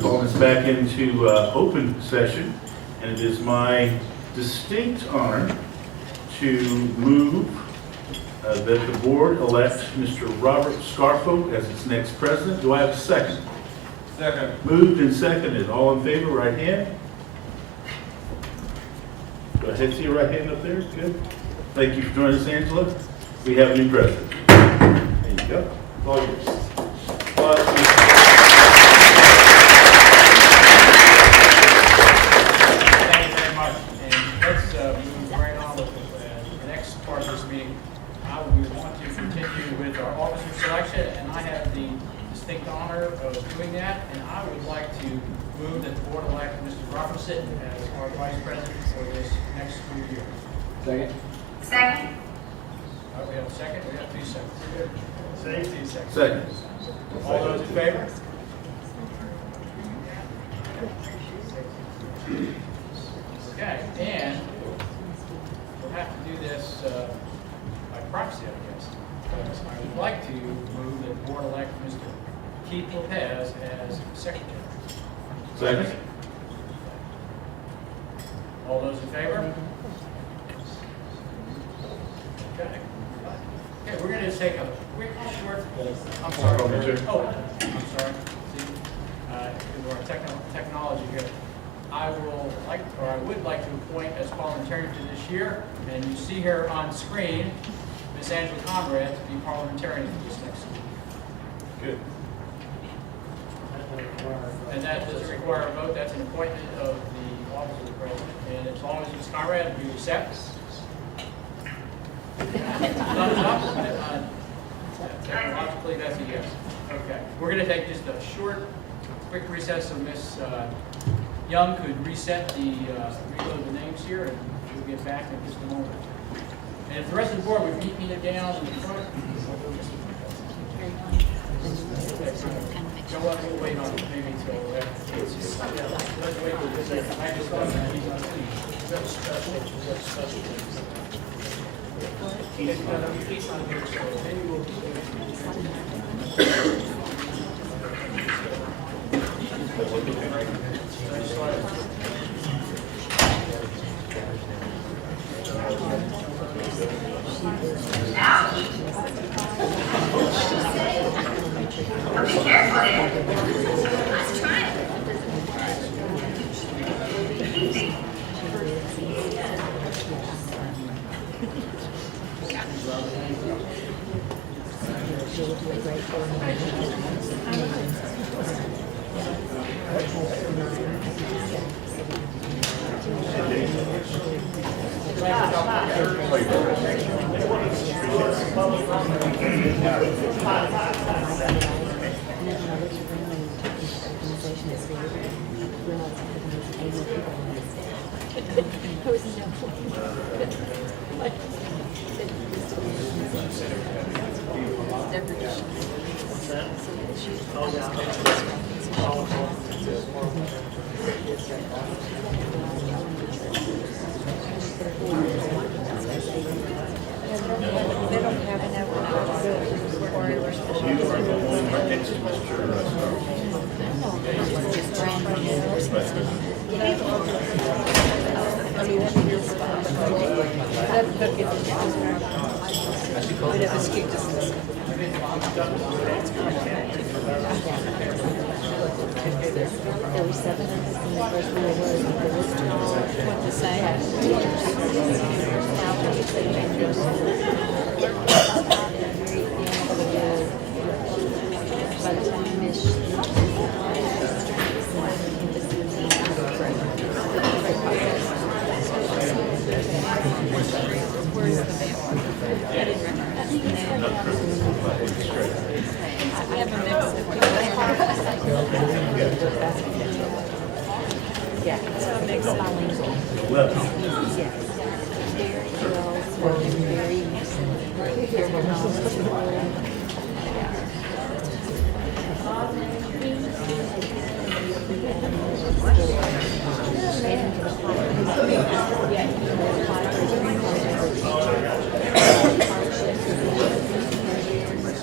Calling us back into open session, and it is my distinct honor to move that the board elect Mr. Robert Scarfo as its next president. Do I have a second? Second. Moved and seconded. All in favor, right hand? Go ahead, see your right hand up there. Good. Thank you for joining us, Angela. We have a new president. There you go. All yours. Thank you very much. And let's move right on with the next part of this meeting. We want to continue with our officer selection, and I have the distinct honor of doing that. And I would like to move that the board elect Mr. Robertson as our vice president for this next school year. Second. Second. We have a second. We have 2 seconds. Say 2 seconds. Second. All those in favor? Okay, and we'll have to do this by proxy, I guess. Because I would like to move that the board elect Mr. Keith Lopez as secretary. Second. All those in favor? Okay. Okay, we're going to take a quick, short. I'm sorry. Oh, I'm sorry. See, our technology here. I would like to appoint as parliamentarian for this year, and you see here on screen Miss Angela Conrad to be parliamentarian for this next year. Good. And that doesn't require a vote. That's an appointment of the office of the president. And as long as Ms. Conrad, you accept. Thumbs up. Technologically, that's a yes. Okay. We're going to take just a short, quick recess so Ms. Young could reset the reload the names here, and we'll get back in just a moment. And if the rest of the board would meet me down in front. Go up, we'll wait on it maybe until let's wait for this. I just thought he's on sleep. He's on here, so maybe we'll Oh, be careful there. Let's try it. Easy.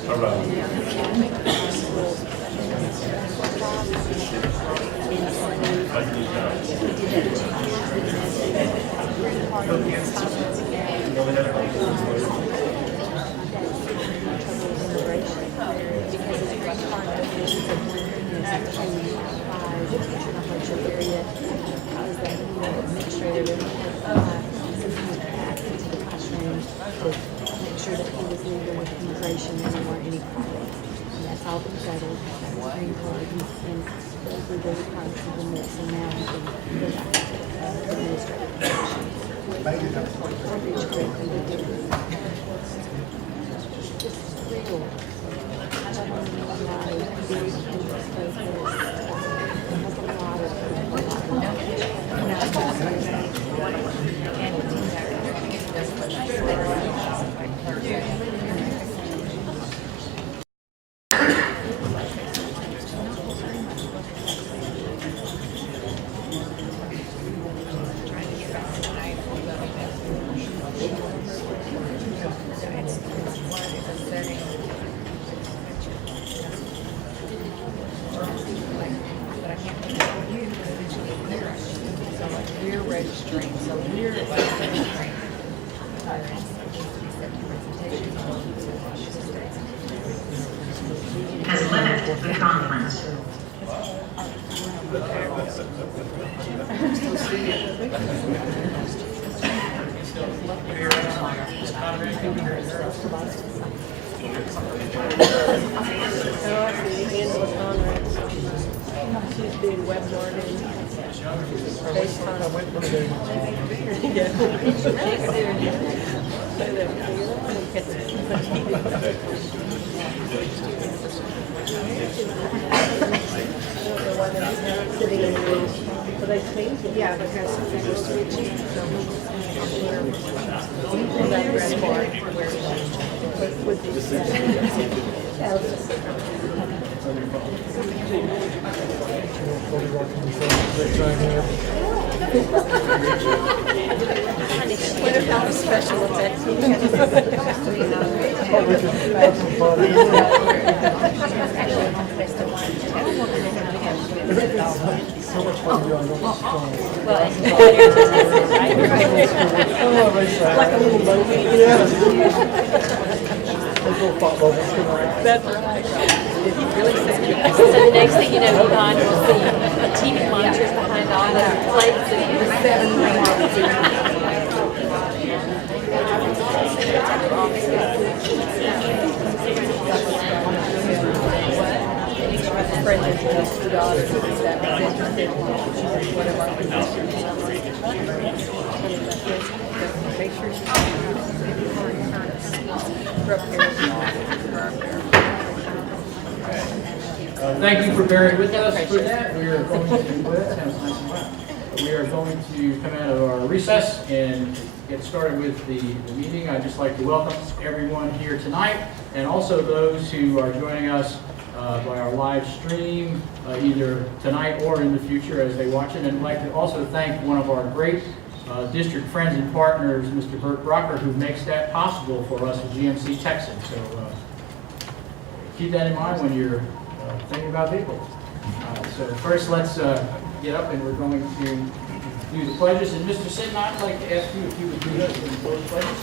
All right. Make sure that he was legal with immigration and there weren't any problems. And that's all been settled. That was green card and those were the requirements of the miss. So now he can go back to administrative position. Or reach quickly to do it. Just legal. I don't want to know why these things are so good. There's a lot We're registering, so we're registering. Has left the conference. She's doing web marketing. Yeah, because they were switching, so that red bar where with what about the special effects? So much fun doing this. Like a little movie. That's right. Did he really say? So the next thing you know, behind will see a TV monitors behind all the plates and the 7 Friend is just the daughter that was interested in one of our positions. Make sure Thank you for bearing with us for that. We are going to come out of our recess and get started with the meeting. I'd just like to welcome everyone here tonight and also those who are joining us by our live stream, either tonight or in the future as they watch it. And I'd like to also thank one of our great district friends and partners, Mr. Bert Brocker, who makes that possible for us at GMC Texas. So keep that in mind when you're thinking about vehicles. So first, let's get up and we're going to do the pledges. And Mr. Sitton, I'd like to ask you if you would do us in both pledges.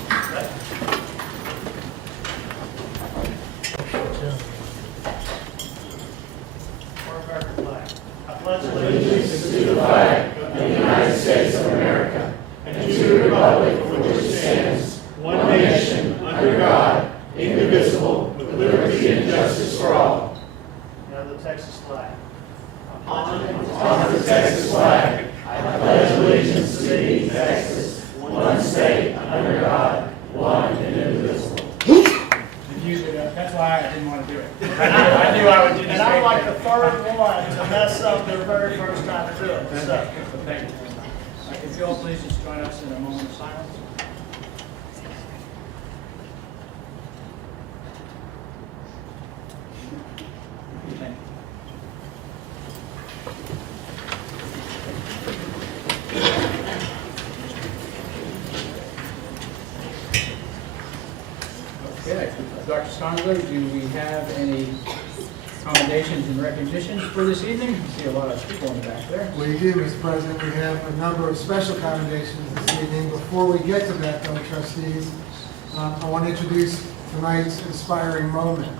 Allegiance to the flag of the United States of America and to the republic for which it stands, one nation, under God, indivisible, with liberty and justice for all. Now the Texas flag. On the Texas flag, I pledge allegiance to thee, Texas, one state, under God, one and indivisible. That's why I didn't want to do it. I knew I would do this. And I'm like the third one to mess up their very first time to do it. So. Thank you. If you all please just join us in a moment of silence. Thank you. Okay, Dr. Sconzo, do we have any commendations and recognitions for this evening. I see a lot of people in the back there. We do, Mr. President. We have a number of special commendations this evening. Before we get to that, though, trustees, I want to introduce tonight's inspiring moment.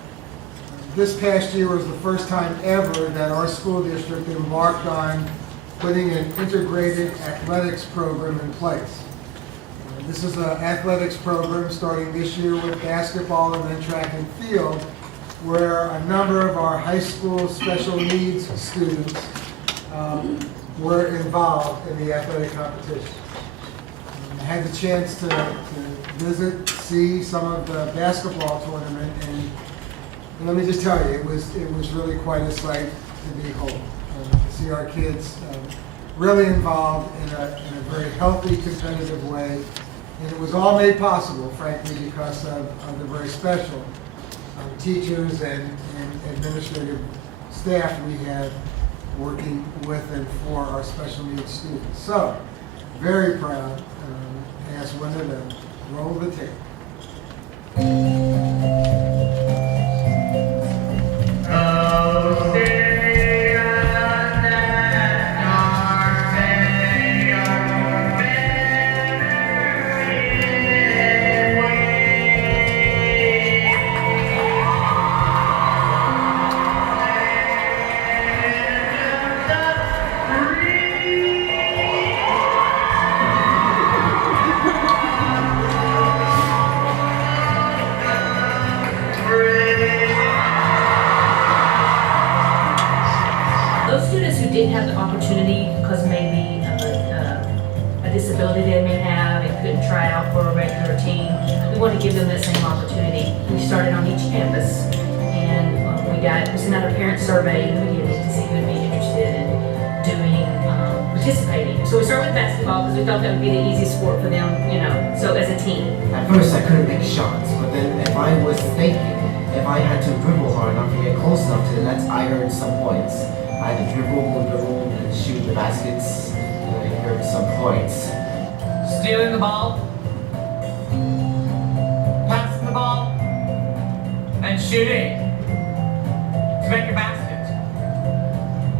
This past year was the first time ever that our school district embarked on putting an integrated athletics program in place. This is an athletics program starting this year with basketball and then track and field, where a number of our high school special needs students were involved in the athletic competition. I had the chance to visit, see some of the basketball tournament, and let me just tell you, it was really quite a sight to behold. To see our kids really involved in a very healthy, competitive way. And it was all made possible, frankly, because of the very special teachers and administrative staff we have working with and for our special needs students. So, very proud. Ask Linda to roll the tape. Those students who didn't have the opportunity because maybe a disability they may have and couldn't try out for a regular team, we want to give them that same opportunity. We started on each campus, and we sent out a parent survey in the beginning to see who would be interested in participating. So we start with basketball because we thought that would be the easiest sport for them, so as a team. At first I couldn't make shots, but then if I was thinking, if I had to dribble hard enough to get close enough to the nets, I earned some points. I had to dribble, and shoot the baskets, and I earned some points. Stealing the ball, passing the ball, and shooting to make a basket.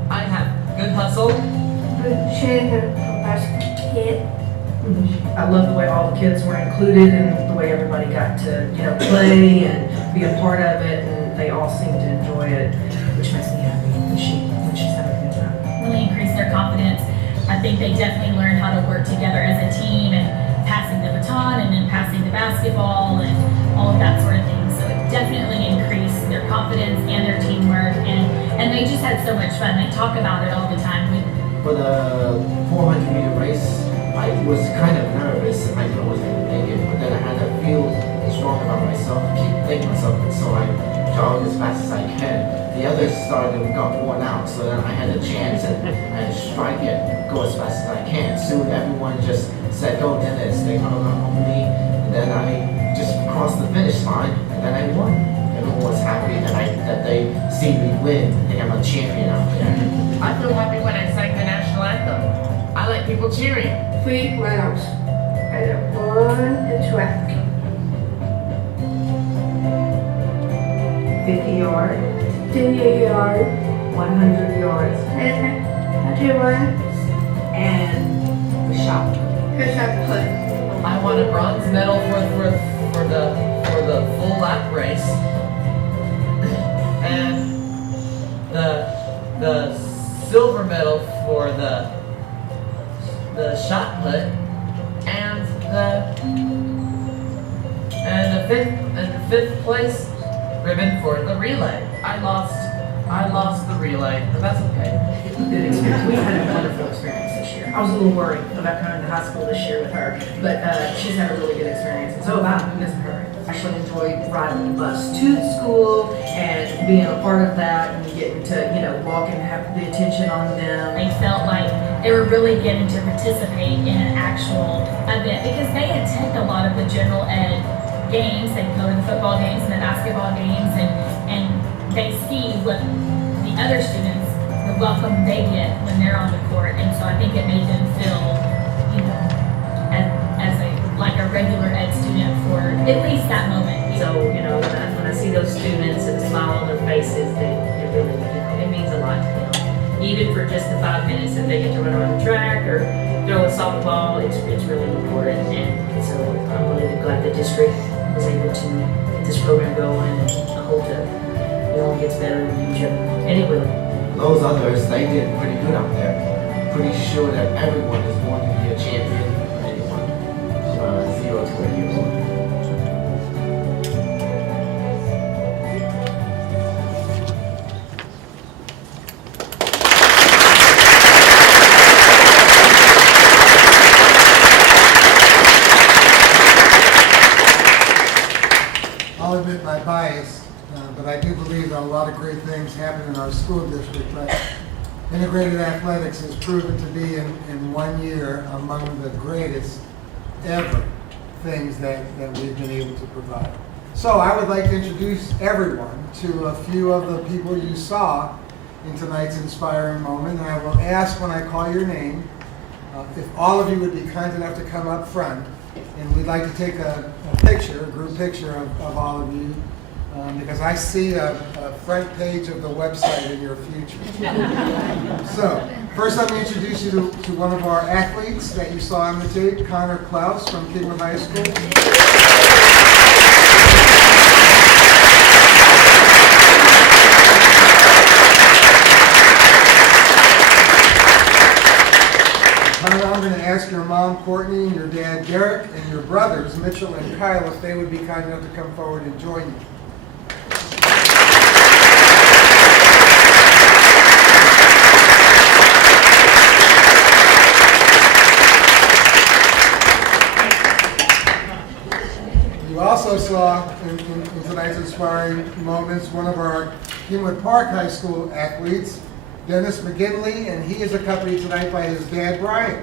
I have good hustle. I love the way all the kids were included and the way everybody got to, play and be a part of it, and they all seemed to enjoy it, which makes me happy when she's having a good time. Really increase their confidence. I think they definitely learn how to work together as a team and passing the baton and then passing the basketball and all of that sort of thing. So it definitely increased their confidence and their teamwork, and they just had so much fun. They talk about it all the time. For the 400-meter race, I was kind of nervous and I thought I was going to make it, but then I had to feel strong about myself, keep thinking myself, and so I jogged as fast as I can. The others got worn out, so then I had a chance and strike it, go as fast as I can. Soon everyone just said, "Go Dennis," they hung on me, and then I just crossed the finish line, and then I won. Everyone was happy that they see me win, and I'm a champion out there. I feel happy when I sang the national anthem. I like people cheering. 3 rounds. I won the track. 50 yards, 50 yards. 100 yards, 21. and the shot. Here's our put. I won a bronze medal for the full lap race, and the silver medal for the shot put, and the fifth place ribbon for the relay. I lost the relay, but that's okay. Good experience. We had a wonderful experience this year. I was a little worried about coming to high school this year with her, but she's had a really good experience, and so have I, Miss her. I actually enjoyed riding the bus to the school and being a part of that and getting to, walk and have the attention on them. They felt like they were really getting to participate in an actual event because they attend a lot of the general ed games. They go to the football games and the basketball games, and they see what the other students, the welcome they get when they're on the court. And so I think it made them feel, as a regular ed student for at least that moment. So, when I see those students and the smile on their faces, it really, it means a lot to them. Even for just the 5 minutes that they get to run around the track or throw a softball, it's really important. And so I'm really glad the district was able to get this program going, and I hope that it only gets better in the future. And it will. Those others, they did pretty good out there. Pretty sure that everyone is going to be a champion for anyone from 0 to 8 years old. I'll admit my bias, but I do believe that a lot of great things happen in our school district. But integrated athletics has proven to be in 1 year among the greatest ever things that we've been able to provide. So I would like to introduce everyone to a few of the people you saw in tonight's inspiring moment. And I will ask when I call your name, if all of you would be kind enough to come up front. And we'd like to take a picture, a group picture of all of you, because I see a front page of the website in your future. So, first let me introduce you to one of our athletes that you saw on the tape, Connor Klaus from Kingwood High School. I'm going to ask your mom, Courtney, and your dad, Derek, and your brothers, Mitchell and Kyle, if they would be kind enough to come forward and join you. You also saw in tonight's inspiring moments one of our Kingwood Park High School athletes, Dennis McGinley, and he is accompanied tonight by his dad, Brian.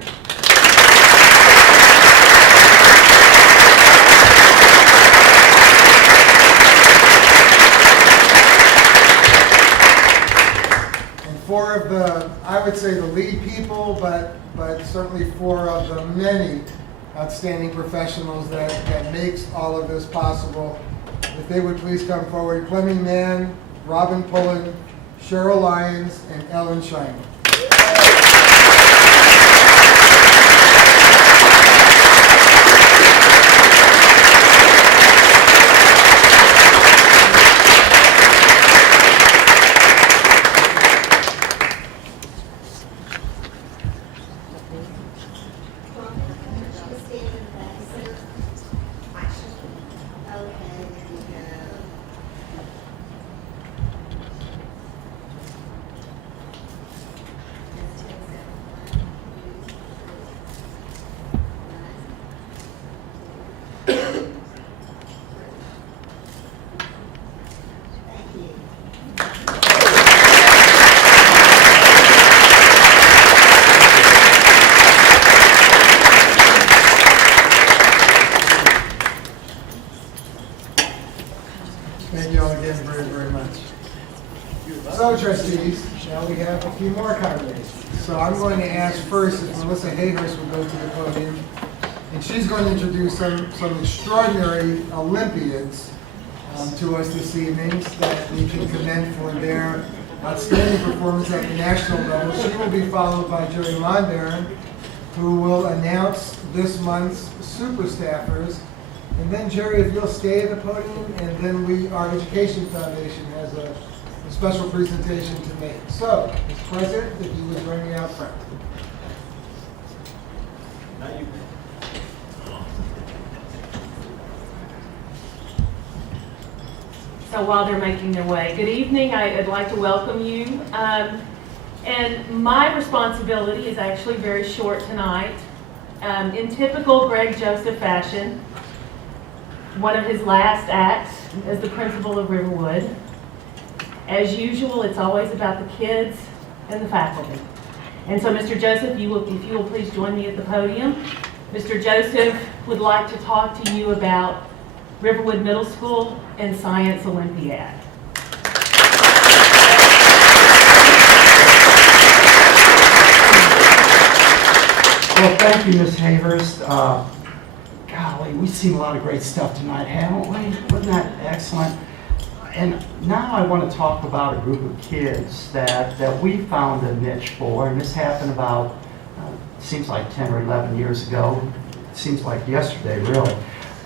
And four of the, I would say the lead people, but certainly four of the many outstanding professionals that makes all of this possible. If they would please come forward, Clemmy Mann, Robin Pullen, Cheryl Lyons, and Ellen Scheimer. Thank you all again very, very much. So, trustees, shall we have a few more comments? So I'm going to ask first if Melissa Hayhurst will go to the podium, and she's going to introduce some extraordinary Olympians to us this evening that we can commend for their outstanding performance at the national level. She will be followed by Jerry Mondaron, who will announce this month's super staffers. And then, Jerry, if you'll stay at the podium, and then our Education Foundation has a special presentation to make. So, Mr. President, if you would bring me out front. So while they're making their way, good evening. I'd like to welcome you. And my responsibility is actually very short tonight. In typical Greg Joseph fashion, one of his last acts as the principal of Riverwood. As usual, it's always about the kids and the faculty. And so, Mr. Joseph, if you will please join me at the podium. Mr. Joseph would like to talk to you about Riverwood Middle School and Science Olympiad. Well, thank you, Ms. Hayhurst. Golly, we've seen a lot of great stuff tonight, haven't we? Wasn't that excellent? And now I want to talk about a group of kids that we found a niche for, and this happened about, seems like 10 or 11 years ago. It seems like yesterday, really.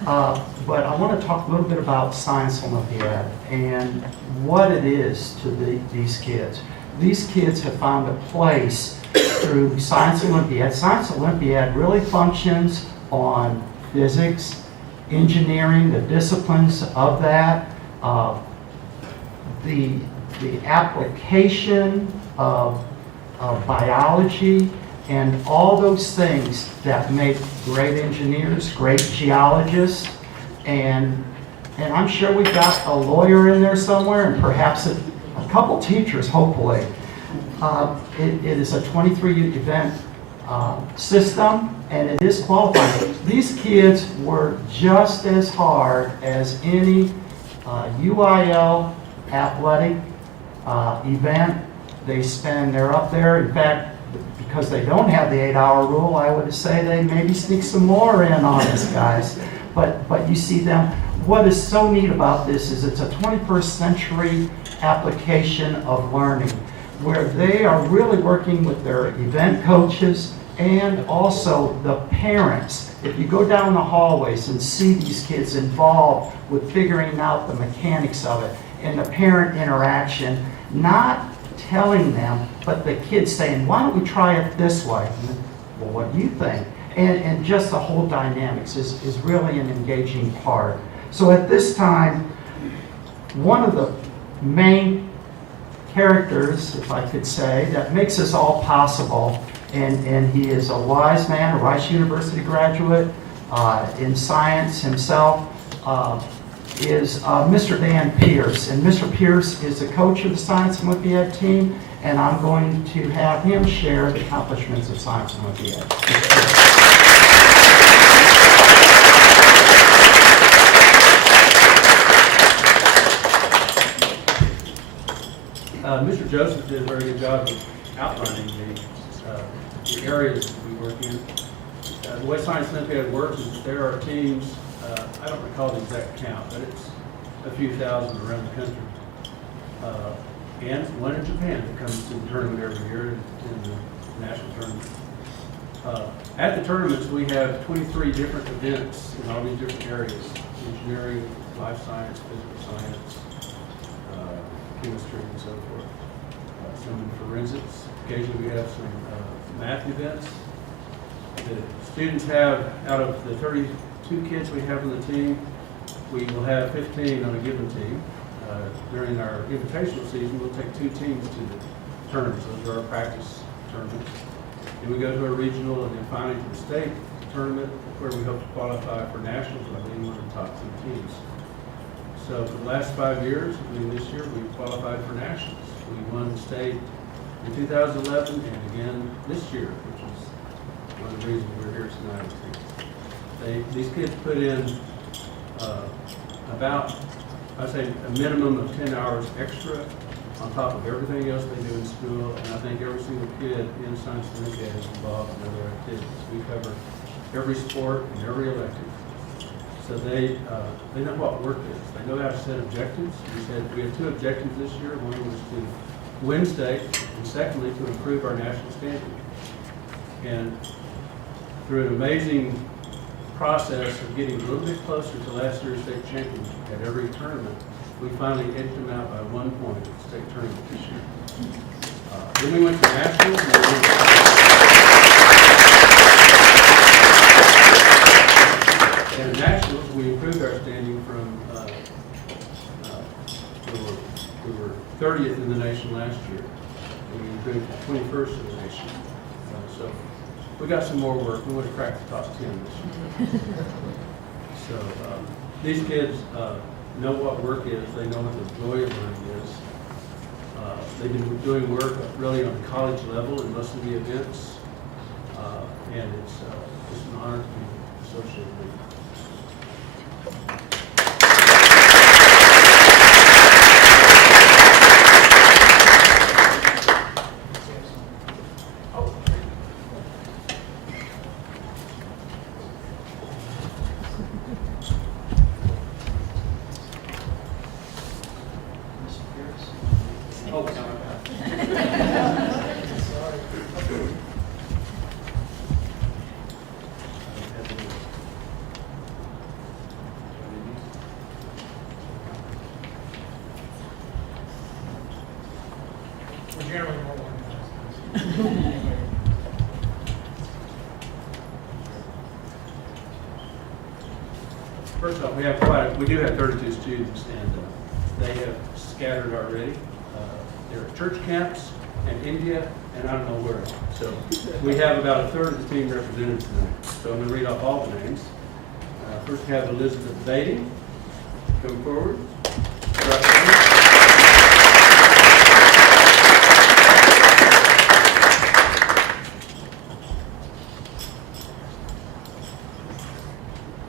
But I want to talk a little bit about Science Olympiad and what it is to these kids. These kids have found a place through Science Olympiad. Science Olympiad really functions on physics, engineering, the disciplines of that, the application of biology, and all those things that make great engineers, great geologists, and I'm sure we've got a lawyer in there somewhere, and perhaps a couple teachers, hopefully. It is a 23 event system, and it is qualifying. These kids work just as hard as any UIL athletic event. They're up there. In fact, because they don't have the 8-hour rule, I would say they maybe sneak some more in on us, guys. But you see them. What is so neat about this is it's a 21st century application of learning, where they are really working with their event coaches and also the parents. If you go down the hallways and see these kids involved with figuring out the mechanics of it and the parent interaction, not telling them, but the kids saying, why don't we try it this way? Well, what do you think? And just the whole dynamics is really an engaging part. So at this time, one of the main characters, if I could say, that makes this all possible, and he is a wise man, a Rice University graduate in science himself, is Mr. Dan Pierce. And Mr. Pierce is the coach of the Science Olympiad team, and I'm going to have him share the accomplishments of Science Olympiad. Mr. Joseph did a very good job of outlining the areas we work in. The way Science Olympiad works is that there are teams, I don't recall the exact count, but it's a few thousand around the country. And one in Japan that comes to the tournament every year in the national tournament. At the tournaments, we have 23 different events in all these different areas: engineering, life science, physical science, chemistry, and so forth. Some in forensics. Occasionally we have some math events. The students have, out of the 32 kids we have on the team, we will have 15 on a given team. During our invitational season, we'll take 2 teams to the tournaments. Those are our practice tournaments. And we go to a regional and then finally to the state tournament, where we hope to qualify for nationals by being one of the top 2 teams. So for the last 5 years, this year, we've qualified for nationals. We won state in 2011 and again this year, which is one of the reasons we're here tonight. These kids put in about, I'd say, a minimum of 10 hours extra on top of everything else they do in school, and I think every single kid in Science Olympiad is involved in other activities. We cover every sport and every elective. So they know what work is. They know how to set objectives. We had 2 objectives this year. One was to win state, and secondly, to improve our national standing. And through an amazing process of getting a little bit closer to last year's state champion at every tournament, we finally edged them out by 1 point at the state tournament this year. Then we went to nationals. And at nationals, we improved our standing from, we were 30th in the nation last year, and we improved to 21st in the nation. So we got some more work. We want to crack the top 10 this year. So these kids know what work is. They know what the joy of learning is. They've been doing work really on the college level in most of the events, and it's an honor to be associated with them. First off, we do have 32 students, and they have scattered already. They're at church camps and India, and I don't know where. So we have about a third of the team represented tonight. So I'm going to read off all the names. First we have Elizabeth Beatty. Come forward.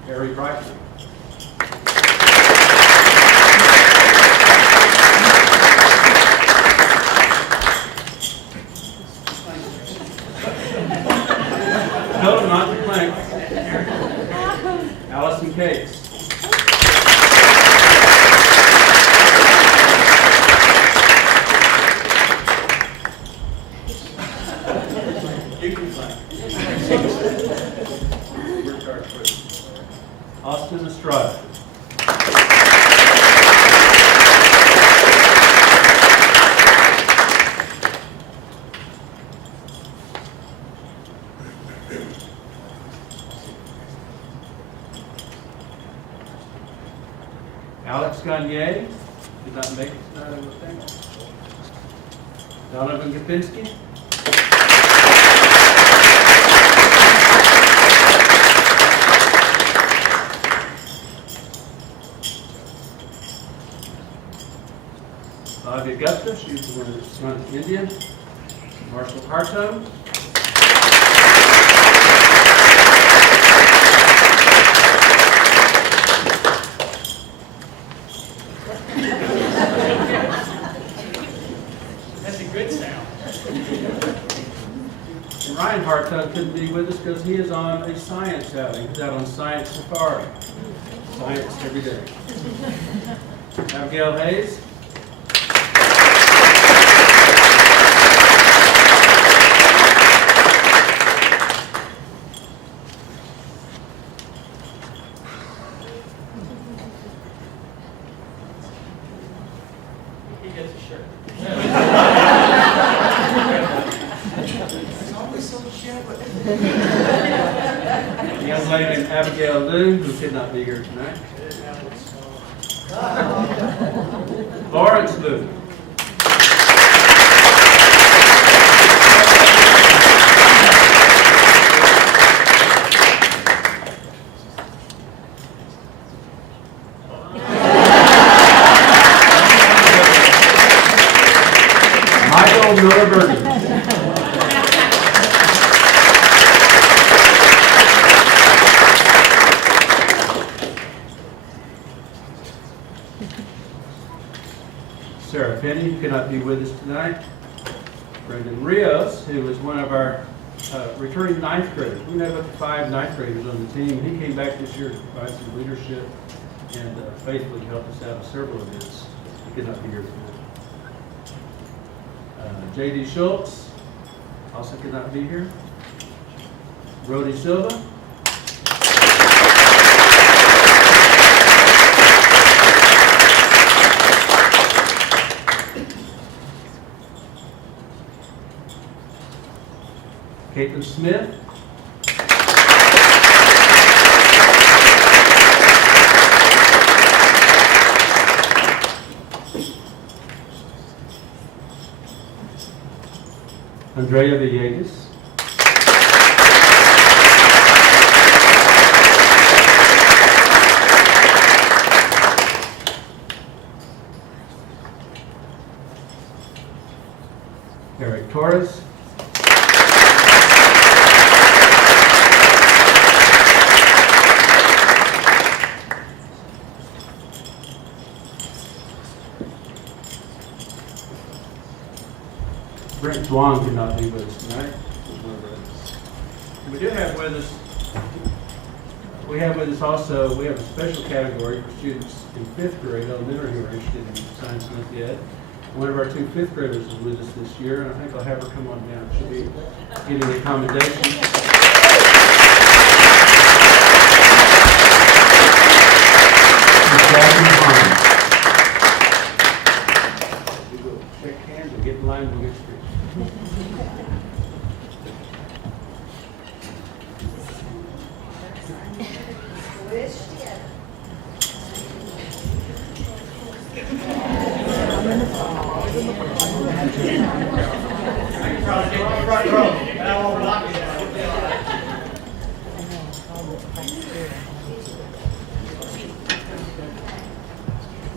Harry Brightman. No, not the plank. Allison Cates. You can plank. Work hard for it. Austin Estrada. Alex Gagne did not make it tonight, I would think. Donovan Kapinski. Flavia Gupta, she's the one that's gone to India. Marshall Harto. That's a good sound. And Ryan Harto couldn't be with us because he is on a science outing. He's out on science safari. Science every day. Abigail Hayes. He gets a shirt. It's always so shabby. A young lady named Abigail Liu, who could not be here tonight. Lawrence Liu. Michael Miller-Burton. Sarah Penny could not be with us tonight. Brendan Rios, who was one of our returning ninth graders. We have up to 5 ninth graders on the team. He came back this year to provide some leadership and faithfully helped us out at several events. He could not be here tonight. J.D. Schultz also could not be here. Brody Silva. Caitlin Smith. Andrea Villegas. Eric Torres. Brent Dwan could not be with us tonight. We do have with us, we have a special category for students in 5th grade, elementary, who are interested in science and math ed. One of our 2 5th graders is with us this year, and I think I'll have her come on down. She'll be getting a commendation. We will shake hands and get in line, we'll get straight. Front row. Now I'll block it out.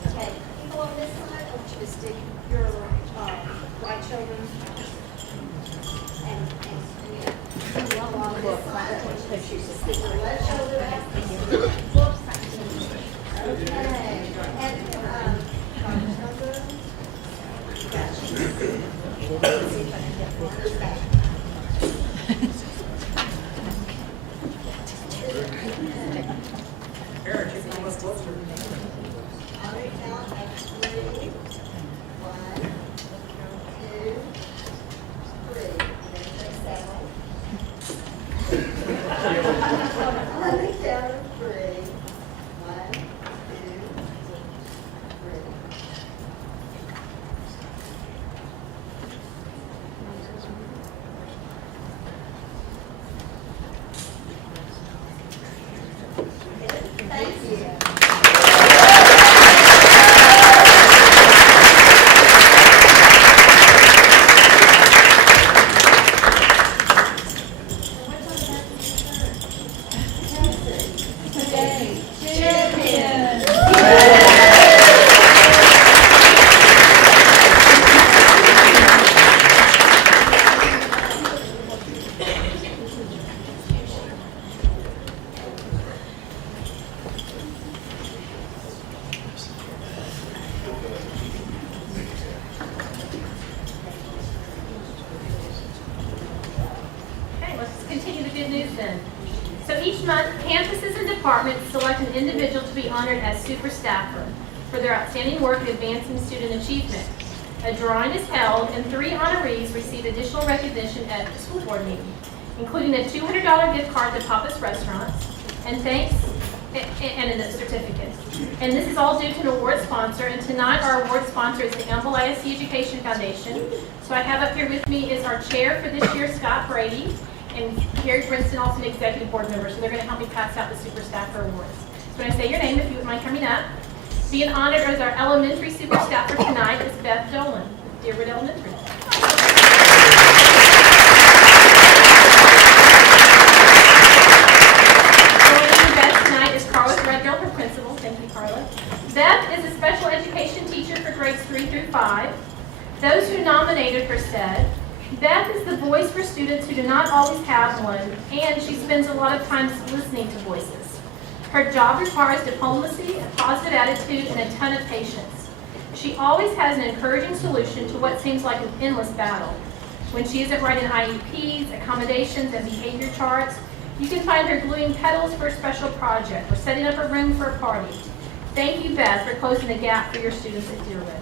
Okay, people on this side, I want you to stick your right shoulder. And people on this side, I want you to stick your left shoulder out. Okay, and, Eric, you can come up closer. all right, count of 3. 1, 2, 3. On the count of 3. 1, 2, 3. Thank you. Okay, let's continue the good news then. So each month, campuses and departments select an individual to be honored as super staffer for their outstanding work in advancing student achievement. A drawing is held, and 3 honorees receive additional recognition at the school board meeting, including a $200 gift card to Papa's Restaurants, and thanks, and a certificate. And this is all due to an award sponsor, and tonight our award sponsor is the Humble ISD Education Foundation. So I have up here with me is our chair for this year, Scott Brady, and Gary Brinston, also an executive board member, so they're going to help me pass out the Super Staffer Awards. So when I say your name, if you wouldn't mind coming up. Being honored as our elementary Super Staffer tonight is Beth Dolan, Deerwood Elementary. Joining Beth tonight is Carla Threadgill, her principal. Thank you, Carla. Beth is a special education teacher for grades 3 through 5. Those who nominated her said, Beth is the voice for students who do not always have one, and she spends a lot of time listening to voices. Her job requires diplomacy, a positive attitude, and a ton of patience. She always has an encouraging solution to what seems like an endless battle. When she isn't writing IEPs, accommodations, and behavior charts, you can find her gluing petals for a special project or setting up a room for a party. Thank you, Beth, for closing the gap for your students at Deerwood.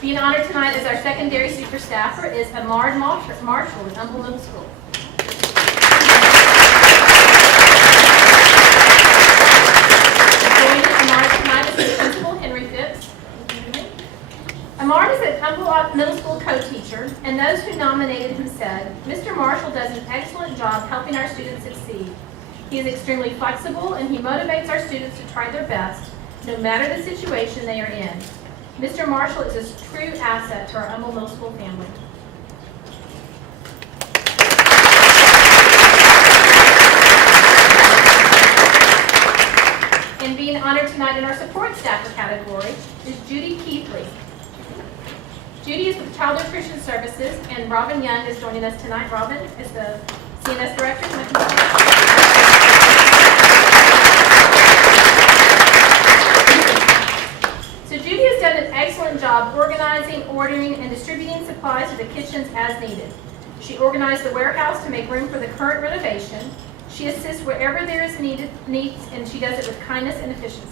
Being honored tonight as our secondary super staffer is Amard Marshall with Humble Middle School. Joining Amard tonight is the principal, Henry Phipps. Amard is a Humble Middle School co-teacher, and those who nominated him said, Mr. Marshall does an excellent job helping our students succeed. He is extremely flexible, and he motivates our students to try their best, no matter the situation they are in. Mr. Marshall is a true asset to our Humble Middle School family. And being honored tonight in our support staffer category is Judy Keithley. Judy is with Child Nutrition Services, and Robin Young is joining us tonight. Robin is the CNS Director. So Judy has done an excellent job organizing, ordering, and distributing supplies to the kitchens as needed. She organized the warehouse to make room for the current renovation. She assists wherever there is needs, and she does it with kindness and efficiency.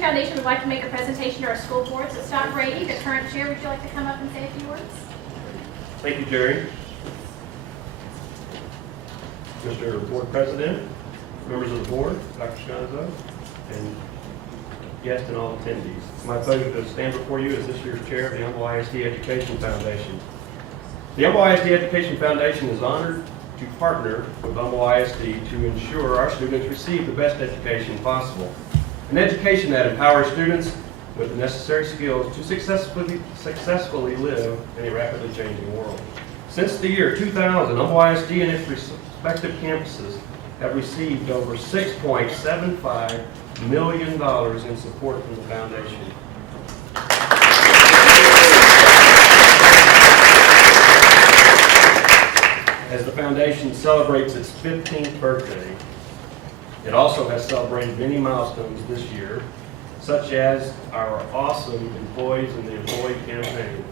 Foundation would like to make a presentation to our school board. So Scott Brady, the current chair, would you like to come up and say a few words? Thank you, Jerry. Mr. Board President, members of the board, Dr. Shanzo, and guests and all attendees. It's my pleasure to stand before you as this year's chair of the Humble ISD Education Foundation. The Humble ISD Education Foundation is honored to partner with Humble ISD to ensure our students receive the best education possible. An education that empowers students with the necessary skills to successfully live in a rapidly changing world. Since the year 2000, Humble ISD and its respective campuses have received over $6.75 million in support from the foundation. As the foundation celebrates its 15th birthday, it also has celebrated many milestones this year, such as our awesome Employees in the Employee Campaign,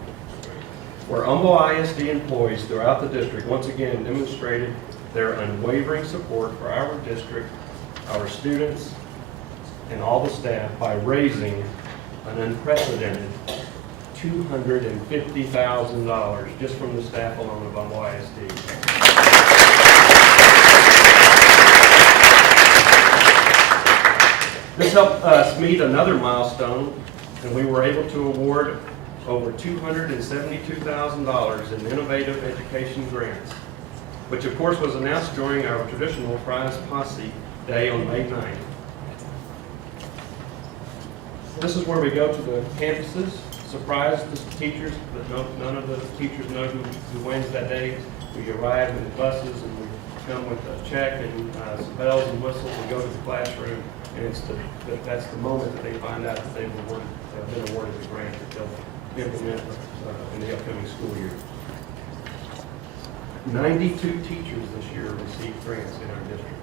where Humble ISD employees throughout the district once again demonstrated their unwavering support for our district, our students, and all the staff by raising an unprecedented $250,000 just from the staff alone of Humble ISD. This helped us meet another milestone, and we were able to award over $272,000 in innovative education grants, which of course was announced during our traditional prize posse day on May 9th. This is where we go to the campuses, surprise the teachers, but none of the teachers know who wins that day. We arrive in the buses and we come with a check and some bells and whistles and go to the classroom, and that's the moment that they find out that they've been awarded the grant that they'll implement in the upcoming school year. 92 teachers this year received grants in our district.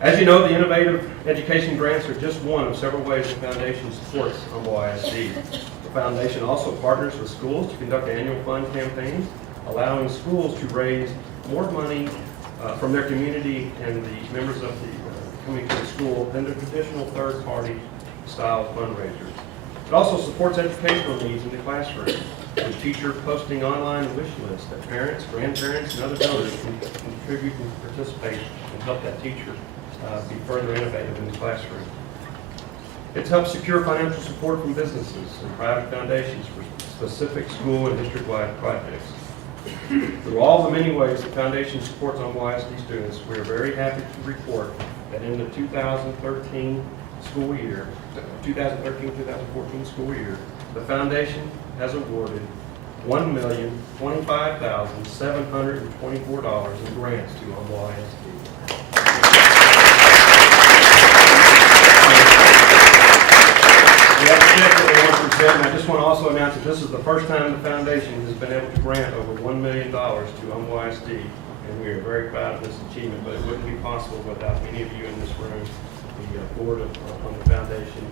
As you know, the innovative education grants are just one of several ways the foundation supports Humble ISD. The foundation also partners with schools to conduct annual fund campaigns, allowing schools to raise more money from their community and the members of the coming to the school than the traditional third-party style fundraisers. It also supports educational needs in the classroom, with teacher posting online wish lists that parents, grandparents, and other donors can contribute and participate and help that teacher be further innovative in the classroom. It's helped secure financial support from businesses and private foundations for specific school and district-wide projects. Through all the many ways the foundation supports Humble ISD students, we are very happy to report that in the 2013-2014 school year, the foundation has awarded $1,025,724 in grants to Humble ISD. We have a check that we want to present, and I just want to also announce that this is the first time the foundation has been able to grant over $1 million to Humble ISD, and we are very proud of this achievement, but it wouldn't be possible without many of you in this room, the board on the foundation,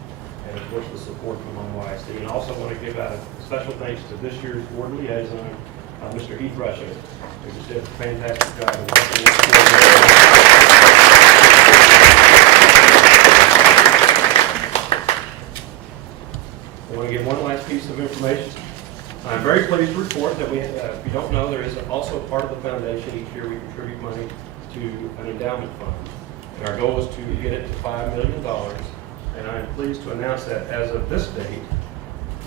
and of course the support from Humble ISD. And I also want to give out a special thanks to this year's board liaison, Mr. Heath Russia, who just did a fantastic job of working with the I want to give one last piece of information. I'm very pleased to report that if you don't know, there is also part of the foundation. Each year we contribute money to an endowment fund. And our goal is to get it to $5 million. And I am pleased to announce that as of this date,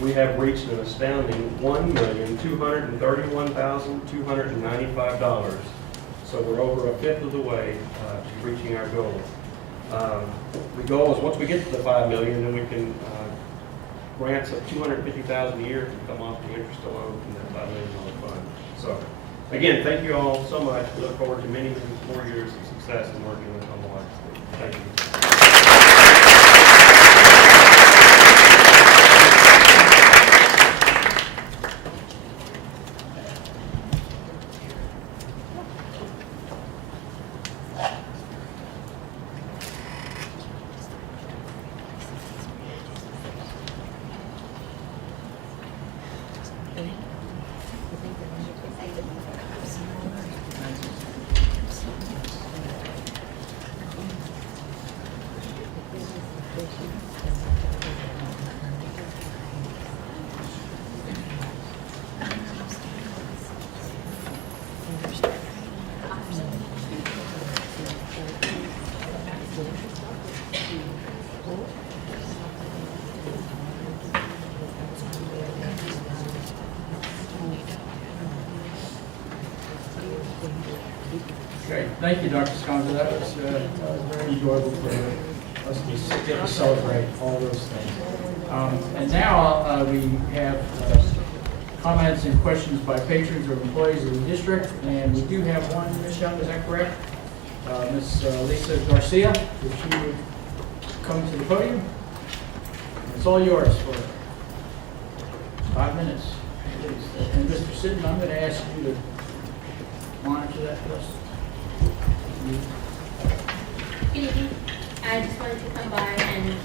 we have reached an astounding $1,231,295. So we're over a fifth of the way to reaching our goal. The goal is once we get to the $5 million, then we can grants of $250,000 a year can come off the interest alone from that $5 million fund. So, again, thank you all so much. We look forward to many more years of success in working with Humble ISD. Thank you. Thank you, Dr. Sconza. That was very enjoyable for us to get to celebrate all those things. And now we have comments and questions by patrons or employees of the district, and we do have one. Ms. Young, is that correct? Ms. Lisa Garcia, if she would come to the podium. It's all yours for 5 minutes, please. And Mr. Sitton, I'm going to ask you to monitor that for us. Good evening. I just wanted to come by and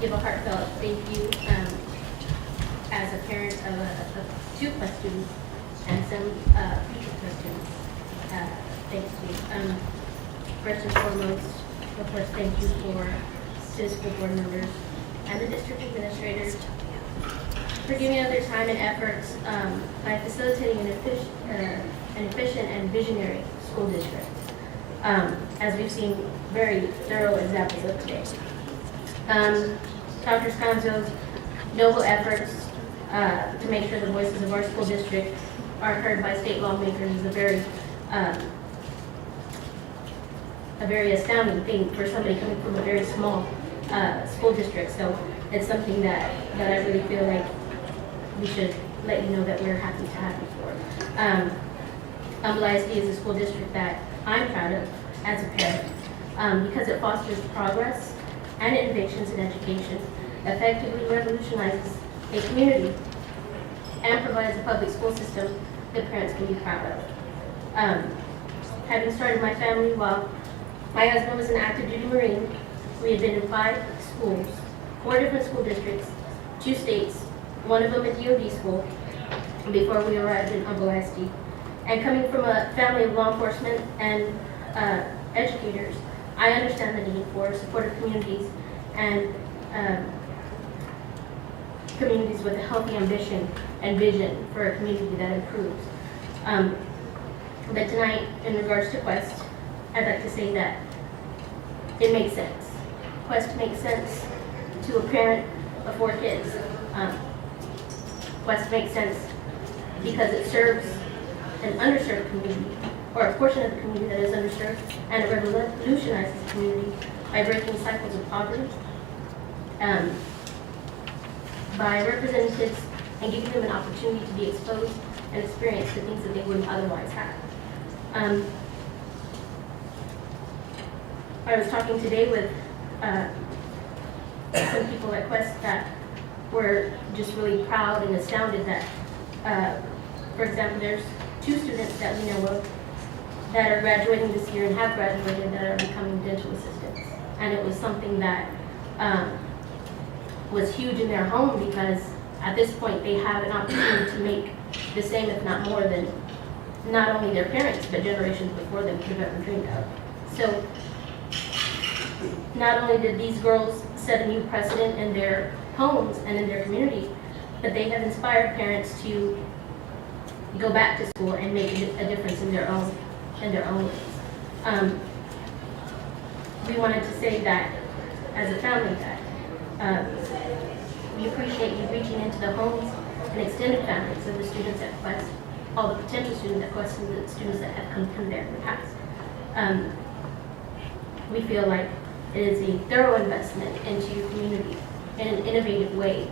give a heartfelt thank you as a parent of 2 students and some future students. Thank you. First and foremost, of course, thank you to the school board members and the district administrators for giving up their time and efforts by facilitating an efficient and visionary school district. As we've seen very thorough examples of today. Dr. Sconzo's noble efforts to make sure the voices of our school district are heard by state lawmakers is a very astounding thing for somebody coming from a very small school district. So it's something that I really feel like we should let you know that we're happy to have you for. Humble ISD is a school district that I'm proud of as a parent because it fosters progress and innovations in education, effectively revolutionizes a community, and provides a public school system that parents can be proud of. Having started my family while my husband was an active duty Marine, we had been in 5 schools, 4 different school districts, 2 states, one of them a DOD school, before we arrived in Humble ISD. And coming from a family of law enforcement and educators, I understand the need for supportive communities and communities with a healthy ambition and vision for a community that improves. But tonight, in regards to Quest, I'd like to say that it makes sense. Quest makes sense to a parent of 4 kids. Quest makes sense because it serves an underserved community, or a portion of the community that is underserved, and it revolutionizes the community by breaking cycles of poverty, by representatives and giving them an opportunity to be exposed and experience the things that they wouldn't otherwise have. I was talking today with some people at Quest that were just really proud and astounded that, for example, there's 2 students that we know of that are graduating this year and have graduated that are becoming dental assistants. And it was something that was huge in their home because at this point they have an opportunity to make the same, if not more, than not only their parents, but generations before them could have ever dreamed of. So not only did these girls set a new precedent in their homes and in their community, but they have inspired parents to go back to school and make a difference in their own ways. We wanted to say that as a family that we appreciate you reaching into the homes and extended families of the students at Quest, all the potential students at Quest and the students that have come through there in the past. We feel like it is a thorough investment into your community in an innovative way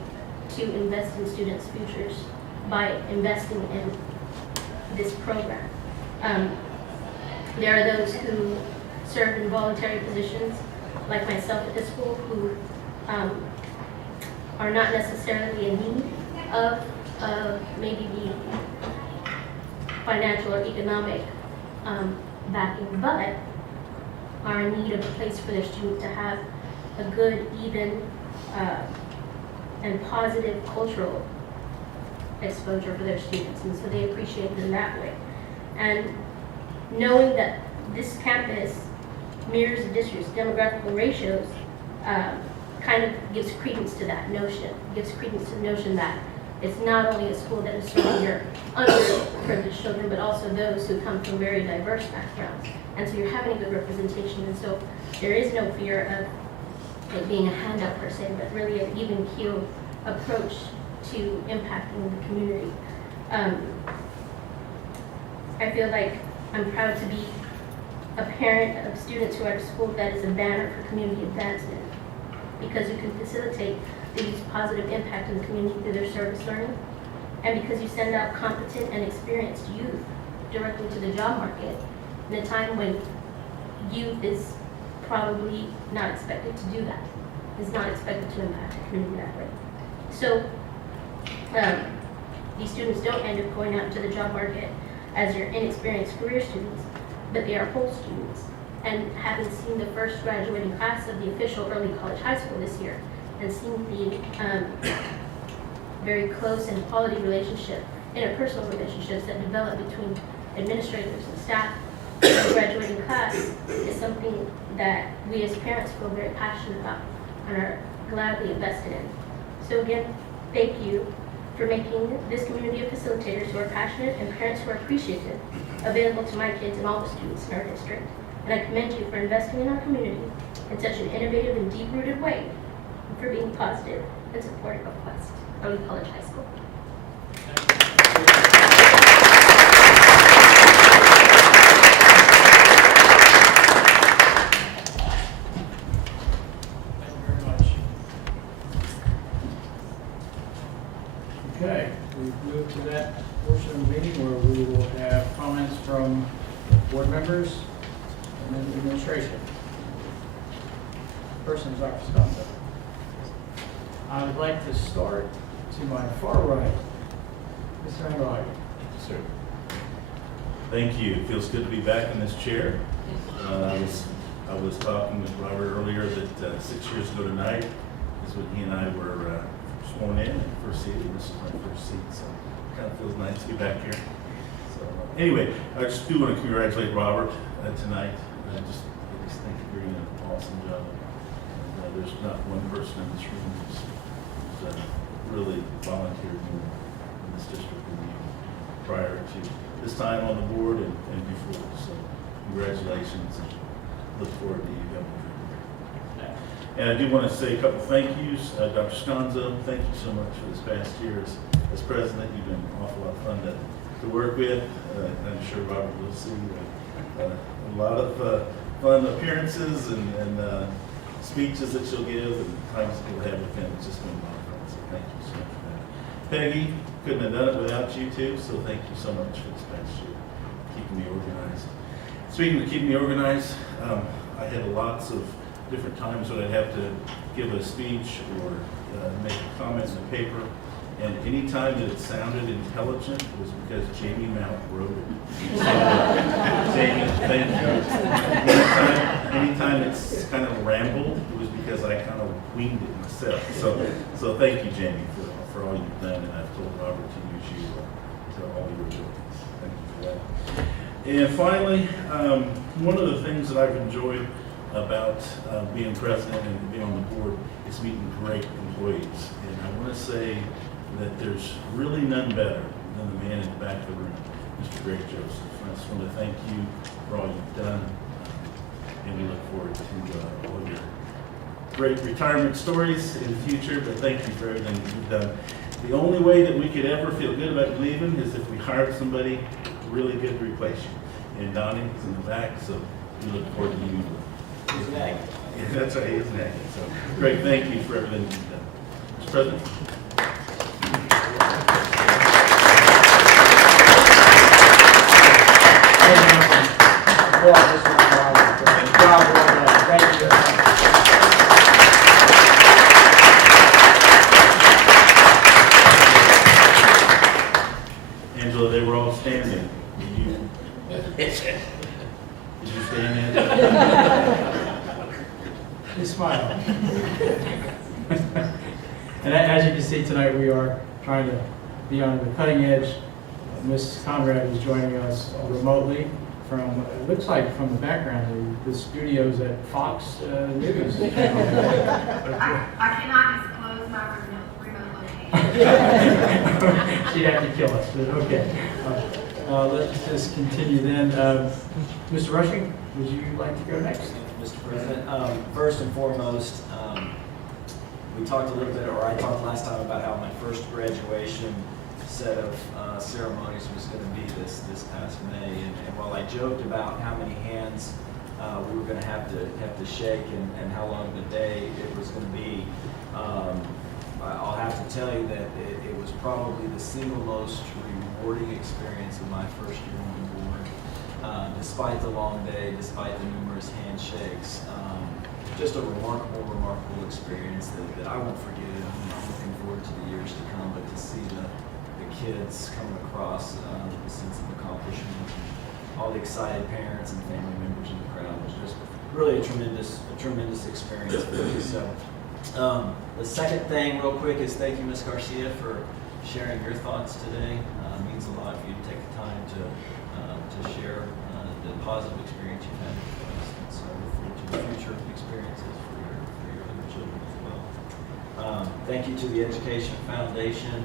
to invest in students' futures by investing in this program. There are those who serve in voluntary positions, like myself at the school, who are not necessarily in need of maybe the financial or economic backing, but are in need of a place for their students to have a good, even, and positive cultural exposure for their students, and so they appreciate it in that way. And knowing that this campus mirrors the district's demographical ratios kind of gives credence to that notion, gives credence to the notion that it's not only a school that is serving your underprivileged children, but also those who come from very diverse backgrounds. And so you're having a good representation, and so there is no fear of it being a handout per se, but really an even keel approach to impacting the community. I feel like I'm proud to be a parent of students who are at school that is a banner for community advancement, because you can facilitate the youth's positive impact in the community through their service learning, and because you send out competent and experienced youth directly to the job market in a time when youth is probably not expected to do that, is not expected to impact the community that way. So these students don't end up going out into the job market as your inexperienced career students, but they are whole students. And having seen the first graduating class of the official early college high school this year, and seeing the very close and quality relationship, interpersonal relationships that develop between administrators and staff in the graduating class is something that we as parents feel very passionate about and are gladly invested in. So again, thank you for making this community of facilitators who are passionate and parents who are appreciative available to my kids and all the students in our district. And I commend you for investing in our community in such an innovative and deep-rooted way, and for being positive and supportive of Quest Early College High School. Thank you very much. Okay, we've moved to that portion of the meeting where we will have comments from board members and then the administration. Person is Dr. Scott. I would like to start to my far right, Mr. Andrade. Sir. Thank you. It feels good to be back in this chair. I was talking with Robert earlier that 6 years ago tonight is when he and I were sworn in and first seated. This is my first seat, so it kind of feels nice to be back here. So anyway, I just do want to congratulate Robert tonight. I just think you're doing an awesome job. And, there's not one person in this room who's really volunteered in this district prior to this time on the board and before. So congratulations, and look forward to you coming through. And I do want to say a couple thank yous. Dr. Sconzo, thank you so much for this past year as president. You've been an awful lot of fun to work with. I'm sure Robert will see a lot of fun appearances and speeches that you'll give and times that you'll have with him. It's just been a lot of fun. So thank you so much for that. Peggy, couldn't have done it without you too. So thank you so much for this past year, keeping me organized. Speaking of keeping me organized, I had lots of different times when I'd have to give a speech or make a comment in the paper. And any time that it sounded intelligent was because Jamie Mount wrote it. So, Jamie, thank you. Anytime it's kind of rambled, it was because I kind of winged it myself. So thank you, Jamie, for all you've done. And I've told Robert to use you to all your abilities. Thank you for that. And finally, one of the things that I've enjoyed about being president and being on the board is meeting great employees. And I want to say that there's really none better than the man in the back of the room, Mr. Greg Joseph. I just want to thank you for all you've done, and we look forward to all your great retirement stories in the future, but thank you for everything that you've done. The only way that we could ever feel good about leaving is if we hired somebody really good to replace you. And Donnie is in the back, so we look forward to you. He's an aggie. Yeah, that's right, he is an aggie. So, Greg, thank you for everything you've done. Mr. President. Angela, they were all standing. Did you stand in? You smile. And as you can see tonight, we are trying to be on the cutting edge. Ms. Conrad is joining us remotely from, it looks like from the background, the studios at Fox News. I cannot disclose my remote location. She'd have to kill us, but okay. Let's just continue then. Mr. Rushing, would you like to go next? Mr. President, first and foremost, we talked a little bit, or I talked last time about how my first graduation set of ceremonies was going to be this past May. And while I joked about how many hands we were going to have to shake and how long of a day it was going to be, I'll have to tell you that it was probably the single most rewarding experience of my first year on board. Despite the long day, despite the numerous handshakes, just a remarkable experience that I won't forget. I'm looking forward to the years to come, but to see the kids coming across with a sense of accomplishment, all the excited parents and family members in the crowd was just really a tremendous experience for me. So, the second thing, real quick, is thank you, Ms. Garcia, for sharing your thoughts today. It means a lot for you to take the time to share the positive experience you've had with us. And so I look forward to the future experiences for your other children as well. Thank you to the Education Foundation,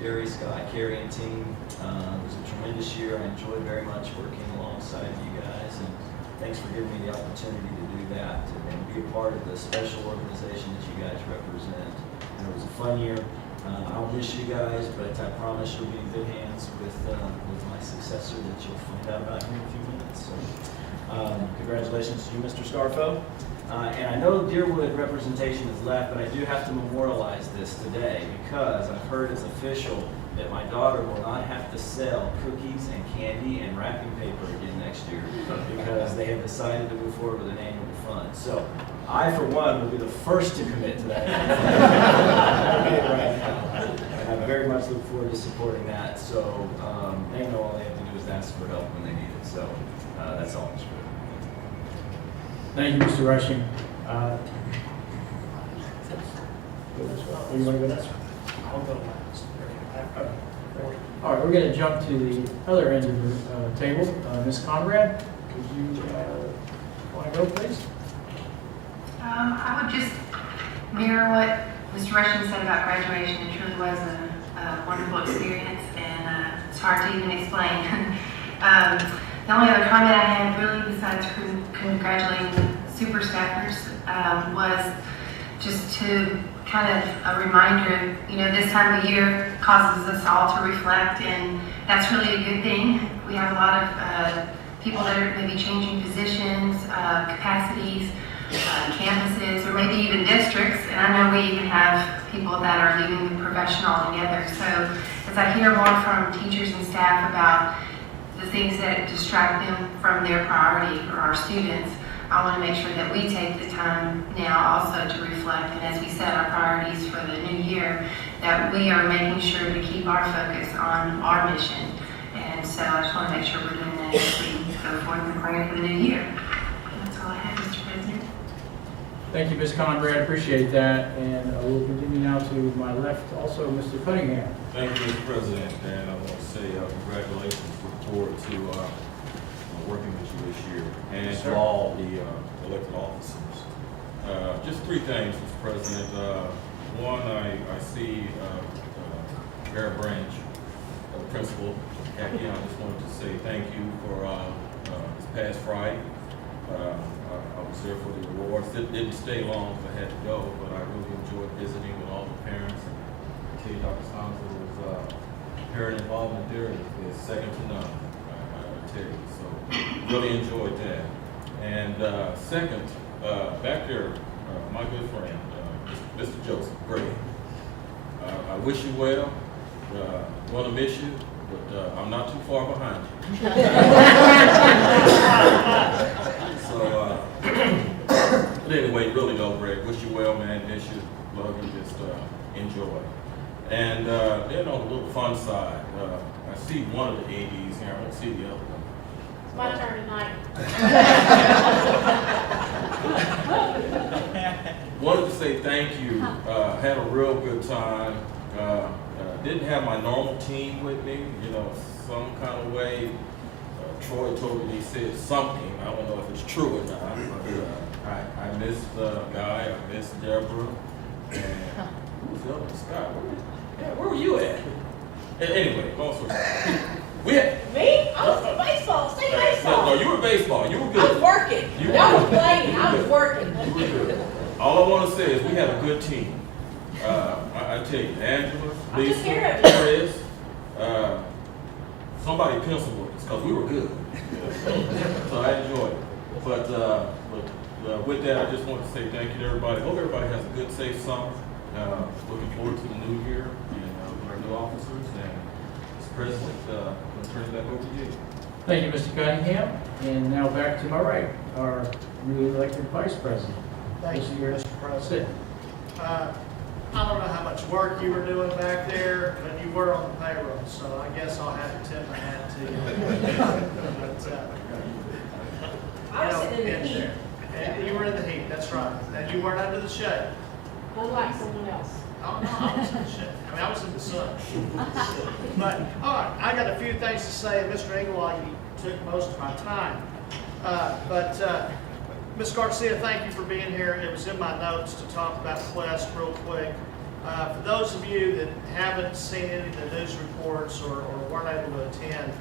Gary, Scott, Carrie, and team. It was a tremendous year. I enjoyed very much working alongside you guys, and thanks for giving me the opportunity to do that and be a part of the special organization that you guys represent. And it was a fun year. I'll miss you guys, but I promise you'll be in good hands with my successor that you'll find out about here in a few minutes. So, congratulations to you, Mr. Scarfo. And I know Deerwood representation is left, but I do have to memorialize this today because I've heard it's official that my daughter will not have to sell cookies and candy and wrapping paper again next year because they have decided to move forward with an annual fund. So I, for one, will be the first to commit to that. Right now. And I very much look forward to supporting that. So they know all they have to do is ask for help when they need it. So that's all, Mr. President. Thank you, Mr. Rushing. You want to go next? I'll go last. All right, we're going to jump to the other end of the table. Ms. Conrad, could you want to go, please? I would just mirror what Mr. Rushing said about graduation. It truly was a wonderful experience, and it's hard to even explain. The only other comment I had, really, besides congratulating the super staffers, was just to kind of a reminder, this time of year causes us all to reflect, and that's really a good thing. We have a lot of people that are maybe changing positions, capacities, campuses, or maybe even districts, and I know we even have people that are leaving the profession altogether. So as I hear more from teachers and staff about the things that distract them from their priority for our students, I want to make sure that we take the time now also to reflect, and as we set our priorities for the new year, that we are making sure to keep our focus on our mission. And so I just want to make sure we're doing that as we go forward and plan for the new year. And that's all I have, Mr. President. Thank you, Ms. Conrad. Appreciate that. And we'll continue now to my left, also Mr. Cunningham. Thank you, Mr. President. And I want to say congratulations. Look forward to working with you this year and to all the elected officers. Just three things, Mr. President. One, I see Bear Branch, principal. Again, I just wanted to say thank you for this past Friday. I was there for the awards. Didn't stay long because I had to go, but I really enjoyed visiting with all the parents. I tell you, Dr. Sponser was parent involvement there is second to none. I tell you, so really enjoyed that. And second, back there, my good friend, Mr. Joseph, great. I wish you well. Want to miss you, but I'm not too far behind you. So, but anyway, really though, Greg, wish you well, man. Miss you, love you, just enjoy. And then on the little fun side, I see one of the ADs here. I don't see the other one. It's my turn tonight. Wanted to say thank you. Had a real good time. Didn't have my normal team with me, some kind of way. Troy told me, he said something. I don't know if it's true or not. But, I missed Guy, I missed Deborah, and who was the other one? Scott. Where were you at? Anyway, long story short. Me? I was in baseball. Say baseball. No, you were baseball. You were good. I was working. Y'all were playing. I was working. You were good. All I want to say is we had a good team. I tell you, Angela, Lisa, Chris, somebody penciled us because we were good. So I enjoyed it. But with that, I just want to say thank you to everybody. Hope everybody has a good, safe summer. Looking forward to the new year and with our new officers. And Mr. President, I'll turn it back over to you. Thank you, Mr. Cunningham. And now back to my right, our newly elected Vice President. Thank you, Mr. President. I don't know how much work you were doing back there, but you were on the payroll, so I guess I'll have to tip my hat to you. But, I was sitting in the heat. and you were in the heat, that's right. And you weren't under the shade. Unlike someone else. Oh, no, I was in the shade. I mean, I was in the sun. But, all right, I got a few things to say. Mr. Engel, you took most of my time. Ms. Garcia, thank you for being here. It was in my notes to talk about Quest real quick. For those of you that haven't seen any of the news reports or weren't able to attend,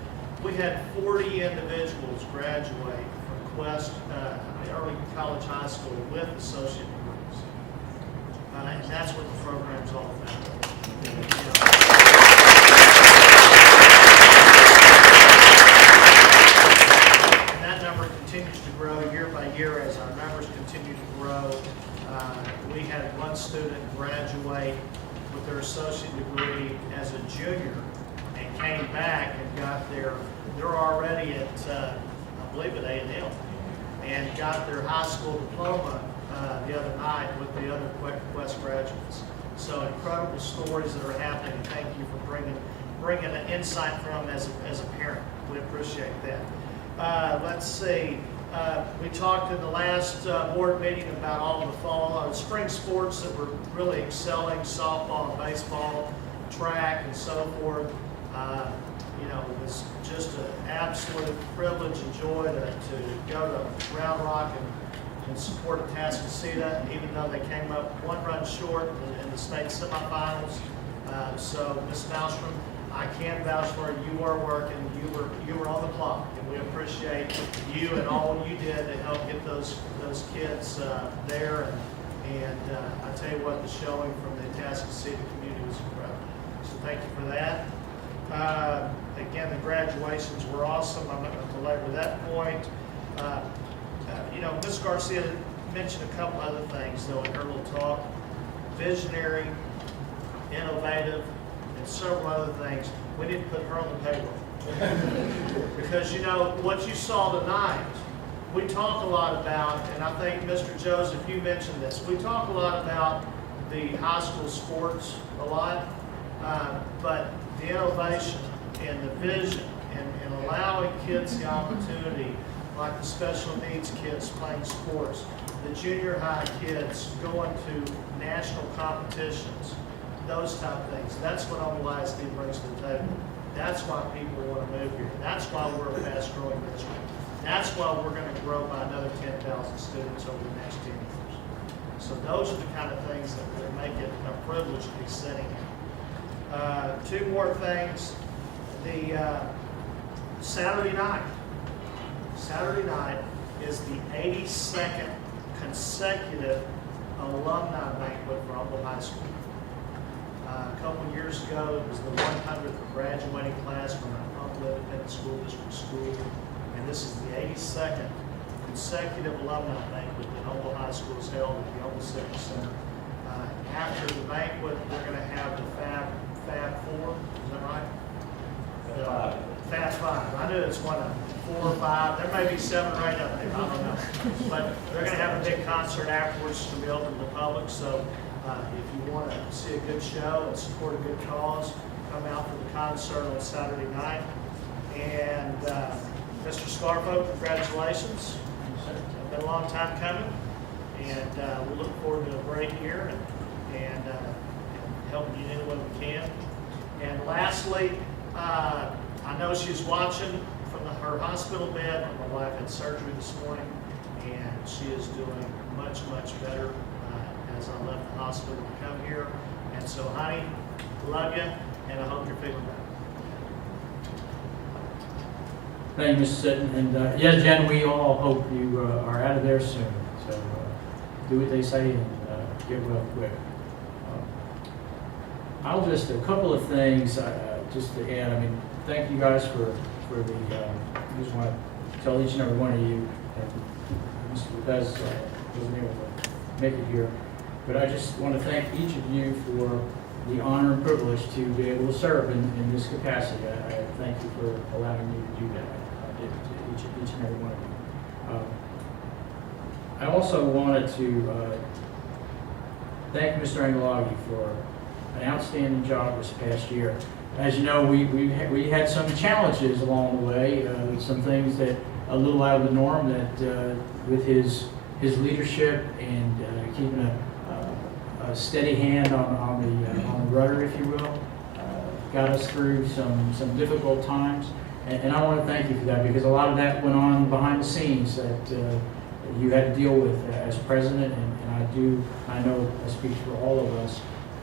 we had 40 individuals graduate from Quest Early College High School with associate degrees. And that's what the program's all about. Continues to grow year by year as our numbers continue to grow. We had one student graduate with their associate degree as a junior and came back and got they're already at, I believe at A&M, and got their high school diploma the other night with the other Quest graduates. So incredible stories that are happening. Thank you for bringing an insight from as a parent. We appreciate that. Let's see, we talked in the last board meeting about all the fall, spring sports that were really excelling, softball, baseball, track, and so forth. It was just an absolute privilege and joy to go to Round Rock and support Atascocita, even though they came up one run short in the state semifinals. So, Ms. Malmstrom, I can vouch for you are working, you were on the clock, and we appreciate you and all you did to help get those kids there. And I tell you what, the showing from the Atascocita community was incredible. So thank you for that. Again, the graduations were awesome. I'm not going to belabor that point. Ms. Garcia mentioned a couple other things though in her little talk. Visionary, innovative, and several other things. We need to put her on the payroll. Because what you saw tonight, we talk a lot about, and I think Mr. Joseph, you mentioned this, we talk a lot about the high school sports a lot, but the innovation and the vision and allowing kids the opportunity, like the special needs kids playing sports, the junior high kids going to national competitions, those type of things. That's what ISD brings to the table. That's why people want to move here. That's why we're a fast-growing district. That's why we're going to grow by another 10,000 students over the next 10 years. So those are the kind of things that make it a privilege to be sitting here. Two more things. The Saturday night. Saturday night is the 82nd consecutive alumni banquet for Humboldt High School. A couple of years ago, it was the 100th graduating class from an Humboldt Independent School District school, and this is the 82nd consecutive alumni banquet that Humboldt High School has held at the Humboldt Civic Center. After the banquet, they're going to have the Fab Four, is that right? Fab Five. I knew it's one of 4 or 5. There may be 7 or 8 up there. I don't know. But they're going to have a big concert afterwards to be open to the public. So if you want to see a good show and support a good cause, come out for the concert on Saturday night. And Mr. Scarfo, congratulations. It's been a long time coming, and we look forward to a great year and helping you any way we can. And lastly, I know she's watching from her hospital bed. My wife had surgery this morning, and she is doing much, much better as I left the hospital to come here. And so, honey, love you, and I hope you're feeling better. Thank you, Mr. Sitton. And yes, Jen, we all hope you are out of there soon. So do what they say and get well quick. A couple of things. just to add, I mean, thank you guys for the, I just want to tell each and every one of you that Mr. Lopez wasn't able to make it here, but I just want to thank each of you for the honor and privilege to be able to serve in this capacity. I thank you for allowing me to do that. I did to each and every one of you. I also wanted to thank Mr. Angelaghi for an outstanding job this past year. As you know, we had some challenges along the way, some things that a little out of the norm that with his leadership and keeping a steady hand on the rudder, if you will, got us through some difficult times. And I want to thank you for that, because a lot of that went on behind the scenes that you had to deal with as president, and I know I speak for all of us.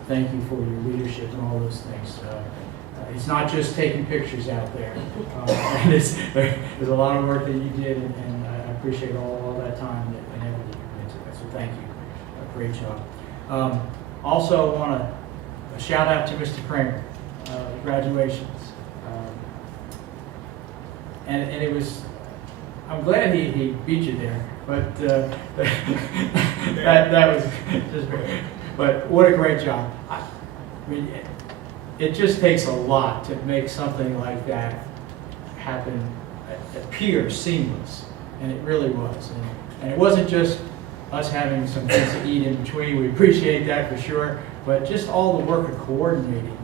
Thank you for your leadership and all those things. It's not just taking pictures out there. And there's a lot of work that you did, and I appreciate all that time and effort that you put into that. So thank you. Great job. Also, I want to shout out to Mr. Kramer, graduations. And it was, I'm glad he beat you there, but that was just great. But what a great job. I mean, it just takes a lot to make something like that happen, appear seamless, and it really was. And it wasn't just us having some things to eat in between. We appreciate that for sure, but just all the work of coordinating.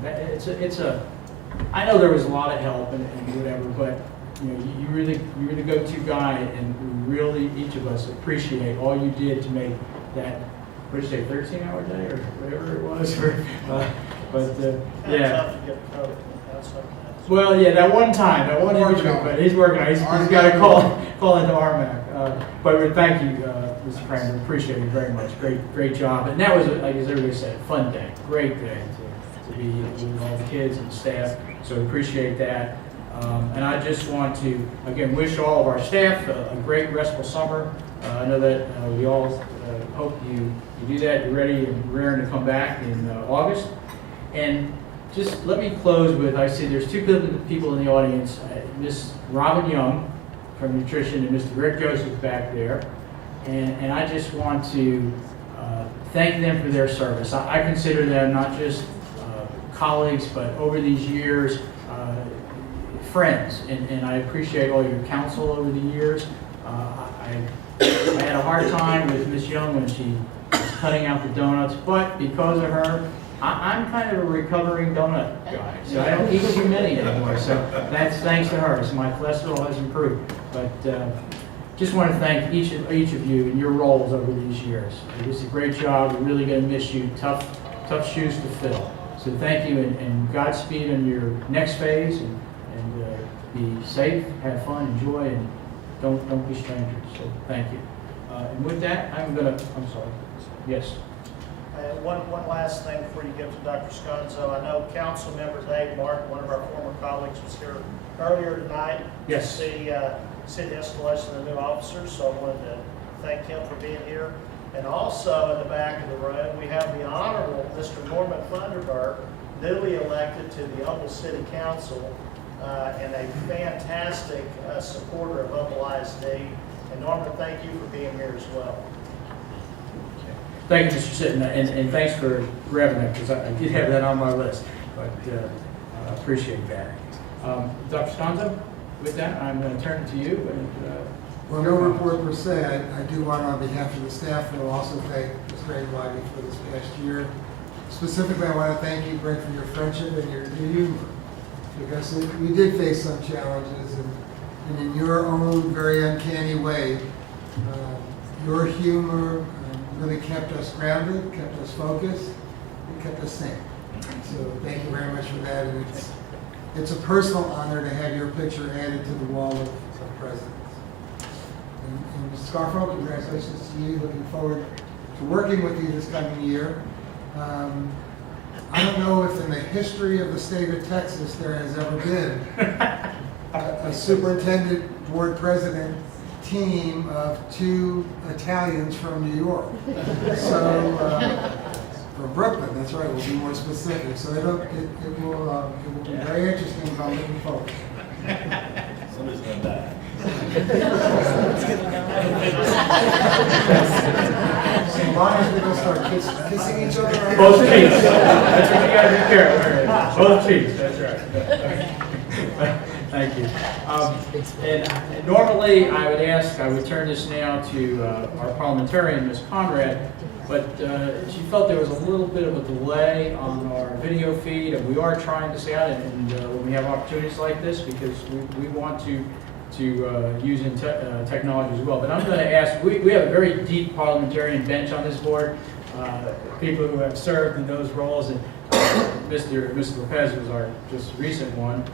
I know there was a lot of help and whatever, but you know, you're the go-to guy, and we really, each of us, appreciate all you did to make that, what did you say, 13-hour day or whatever it was? Yeah. Well, yeah, that one individual, but he's working on it. He's got to call into RMAC. But thank you, Mr. Kramer. Appreciate it very much. Great job. And that was, like as everybody said, a fun day. Great day to be with all the kids and the staff. So appreciate that. And I just want to, again, wish all of our staff a great, restful summer. I know that we all hope you do that. You're ready and raring to come back in August. And just let me close with, I see there's two people in the audience, Miss Robin Young from Nutrition and Mr. Rick Joseph back there. And I just want to thank them for their service. I consider them not just colleagues, but over these years, friends, and I appreciate all your counsel over the years. I had a hard time with Miss Young when she was cutting out the donuts, but because of her, I'm kind of a recovering donut guy, so I don't eat too many anymore, so that's thanks to her. So my cholesterol has improved. But just want to thank each of you in your roles over these years. It was a great job. We're really going to miss you. Tough shoes to fill. So thank you, and Godspeed on your next phase, and be safe, have fun, enjoy, and don't be strangers. So thank you. And with that, I'm sorry. Yes. One last thing before you get to Dr. Sconzo. I know Council Member Dave Martin, one of our former colleagues, was here earlier tonight to see the installation of the new officers, so I wanted to thank him for being here. And also in the back of the room, we have the Honorable Mr. Norman Funderburg, newly elected to the Humble City Council, and a fantastic supporter of Humble ISD. And Norman, thank you for being here as well. Thank you, Mr. Sitton, and thanks for grabbing that, because I did have that on my list, but I appreciate that. Dr. Sconzo, with that, I'm going to turn it to you. Well, no report per se. I do want, on behalf of the staff, and also thank Ms. Angelaghi for this past year. Specifically, I want to thank you, Greg, for your friendship and your humor, because we did face some challenges, and in your own very uncanny way, your humor really kept us grounded, kept us focused, and kept us sane. So thank you very much for that, and it's a personal honor to have your picture added to the wall of presidents. And Mr. Scarfo, congratulations to you. Looking forward to working with you this coming year. I don't know if in the history of the state of Texas there has ever been a superintendent board president team of two Italians from New York. So From Brooklyn, that's right, we'll be more specific. So it will be very interesting, but I'm looking forward. Somebody's gonna die. So Lions, we're gonna start kissing each other. Right? Both cheeks. That's what you gotta be careful. Both cheeks, that's right. Thank you. And normally, I would turn this now to our parliamentarian, Ms. Conrad, but she felt there was a little bit of a delay on our video feed, and we are trying this out, and when we have opportunities like this, because we want to use technology as well. But I'm going to ask, we have a very deep parliamentarian bench on this board, people who have served in those roles, and Mr. Lopez was our just recent one.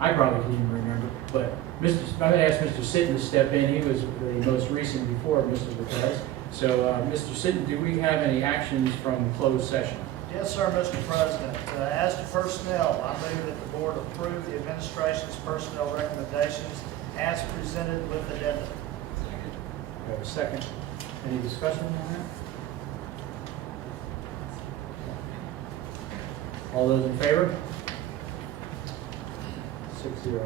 I probably can't even remember, but I'm going to ask Mr. Sitton to step in. He was the most recent before Mr. Lopez. So, Mr. Sitton, do we have any actions from closed session? Yes, sir, Mr. President. As to personnel, I move that the board approve the administration's personnel recommendations as presented with addendum. We have a second. Any discussion on that? All those in favor? 6-0.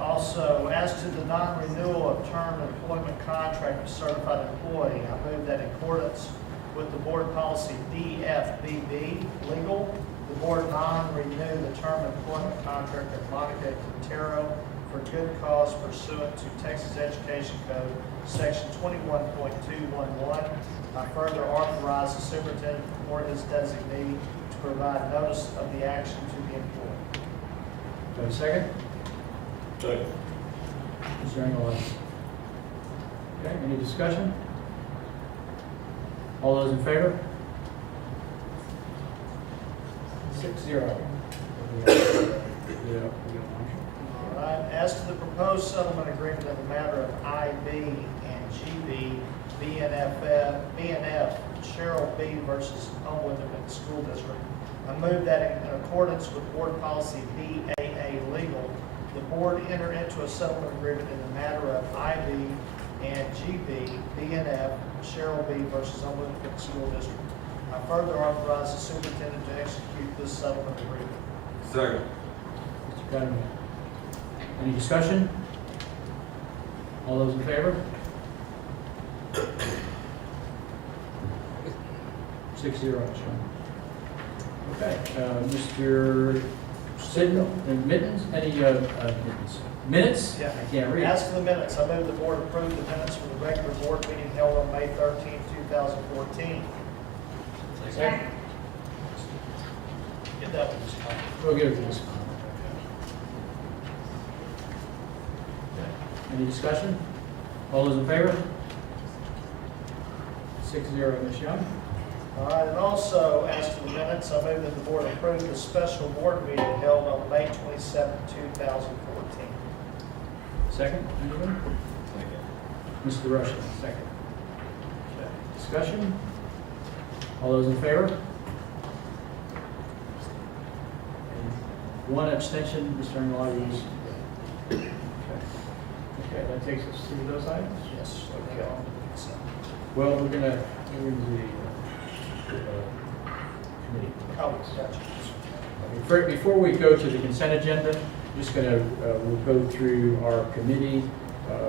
Also, as to the non-renewal of term employment contract of certified employee, I move that in accordance with the board policy DFBB legal, the board non-renew the term employment contract of Monica Quintero for good cause pursuant to Texas Education Code, section 21.211. I further authorize the superintendent or his designee to provide notice of the action to the employee. Do I have a second? Second. Mr. Engelhardt. Okay, any discussion? All those in favor? 6-0. All right, as to the proposed settlement agreement in the matter of IB and GB, BNF, Cheryl B. versus Homewood Independent School District, I move that in accordance with board policy BAA legal, the board enter into a settlement agreement in the matter of IB and GB, BNF, Cheryl B. versus Homewood Independent School District. I further authorize the superintendent to execute this settlement agreement. Second. Mr. Cunningham. Any discussion? All those in favor? 6-0, Sean. Okay, Mr. Sidney, Mittens, any minutes? Yeah. I can't read. As to the minutes, I move the board approve the minutes from the regular board meeting held on May 13, 2014. Second. Get that one, Mr. Conley. We'll give it to Ms. Conlon. Any discussion? All those in favor? 6-0, Ms. Young. All right, and also, as to the minutes, I move that the board approve the special board meeting held on May 27, 2014. Second, anyone? Mr. Rushing, second. Okay. Discussion? All those in favor? One abstention, Mr. Engelhardt. Okay, that takes us through those items? Yes. Okay. Well, we're gonna the committee. Oh, gotcha. Before we go to the consent agenda, I'm just gonna, we'll go through our committee,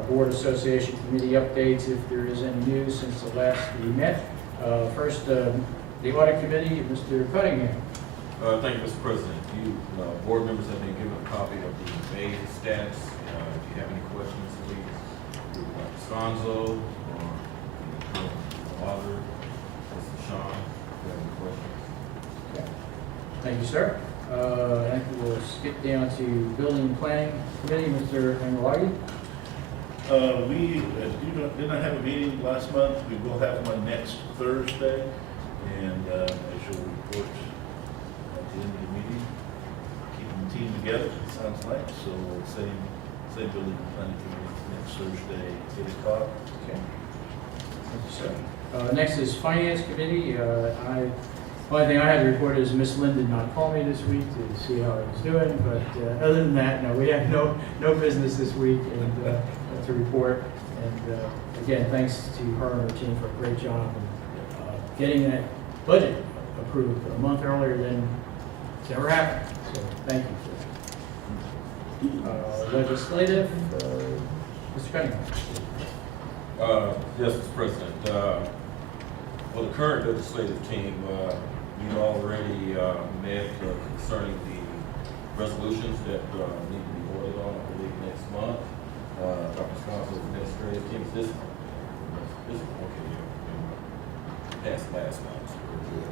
board association committee updates, if there is any news since the last we met. First, the audit committee, Mr. Cunningham. Thank you, Mr. President. You, board members have been given a copy of the May stats. If you have any questions, please, Sconzo or Father, Mr. Sean, if you have any questions. Okay. Thank you, sir. I think we'll skip down to building and planning committee, Mr. Engelhardt. We did not have a meeting last month. We will have one next Thursday, and as you'll report at the end of the meeting, keeping the team together, it sounds like. So same building and planning committee next Thursday, 8 o'clock. Okay. Thank you, sir. Next is finance committee. Only thing I had to report is Miss Lynn did not call me this week to see how I was doing, but other than that, no, we have no business this week and to report. And again, thanks to her and her team for a great job in getting that budget approved a month earlier than it's ever happened. So thank you for that. Legislative, Mr. Cunningham. Yes, Mr. President. Well, the current legislative team, we've already met concerning the resolutions that need to be voted on, I believe, next month. Dr. Sconso's administrative team, is this okay, yeah, past last month, so we're good.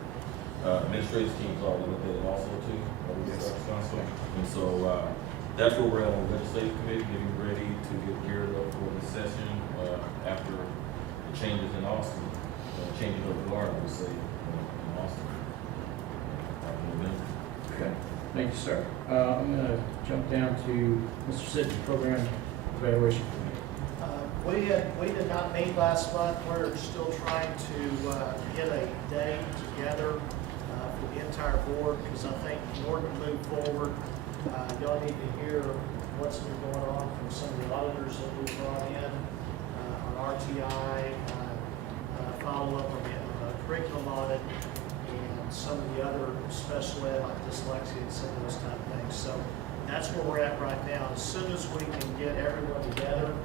Administrative team's already looked at it also too, Dr. Sconso. And so that's where we're at on the legislative committee, getting ready to get geared up for the session after the changes in Austin, changing of the guard, I would say, in Austin. Okay, thank you, sir. I'm going to jump down to Mr. Sidney, Program Evaluation Committee. We did not meet last month. We're still trying to get a day together for the entire board, because I think in order to move forward, y'all need to hear what's been going on from some of the auditors that we brought in on RTI, follow up on the curriculum audit, and some of the other special ed like dyslexia and some of those type of things. So that's where we're at right now. As soon as we can get everyone together and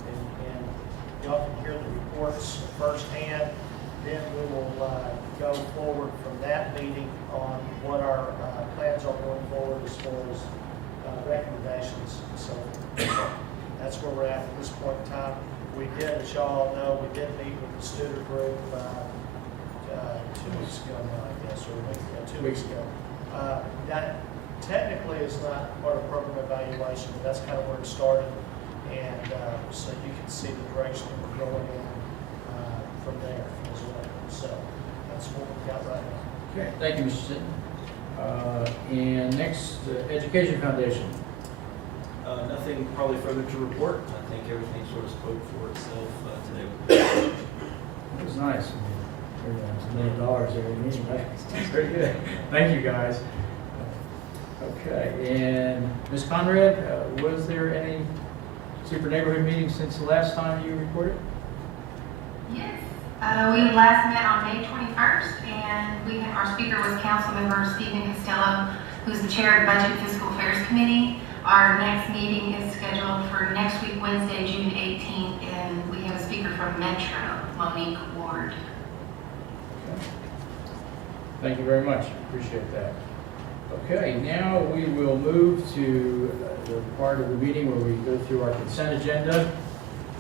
y'all can hear the reports firsthand, then we will go forward from that meeting on what our plans are going forward as far as recommendations. So that's where we're at this point in time. We did, as y'all know, we did meet with the student group 2 weeks ago now, I guess, or a week ago, 2 weeks ago. That technically is not part of program evaluation, but that's kind of where it started. And so you can see the direction that we're going in from there as well. So that's what we've got right now. Okay, thank you, Mr. Sidney. And next, Education Foundation. Nothing probably further to report. I think everything sort of spoke for itself today. It was nice. $1 million every meeting. That's very good. Thank you, guys. Okay, and Ms. Conrad, was there any super neighborhood meetings since the last time you reported? Yes. We last met on May 21st, and our speaker was Councilmember Stephen Costello, who's the chair of Budget and Fiscal Affairs Committee. Our next meeting is scheduled for next week, Wednesday, June 18th, and we have a speaker from Metro, Monique Ward. Okay. Thank you very much. Appreciate that. Okay, now we will move to the part of the meeting where we go through our consent agenda.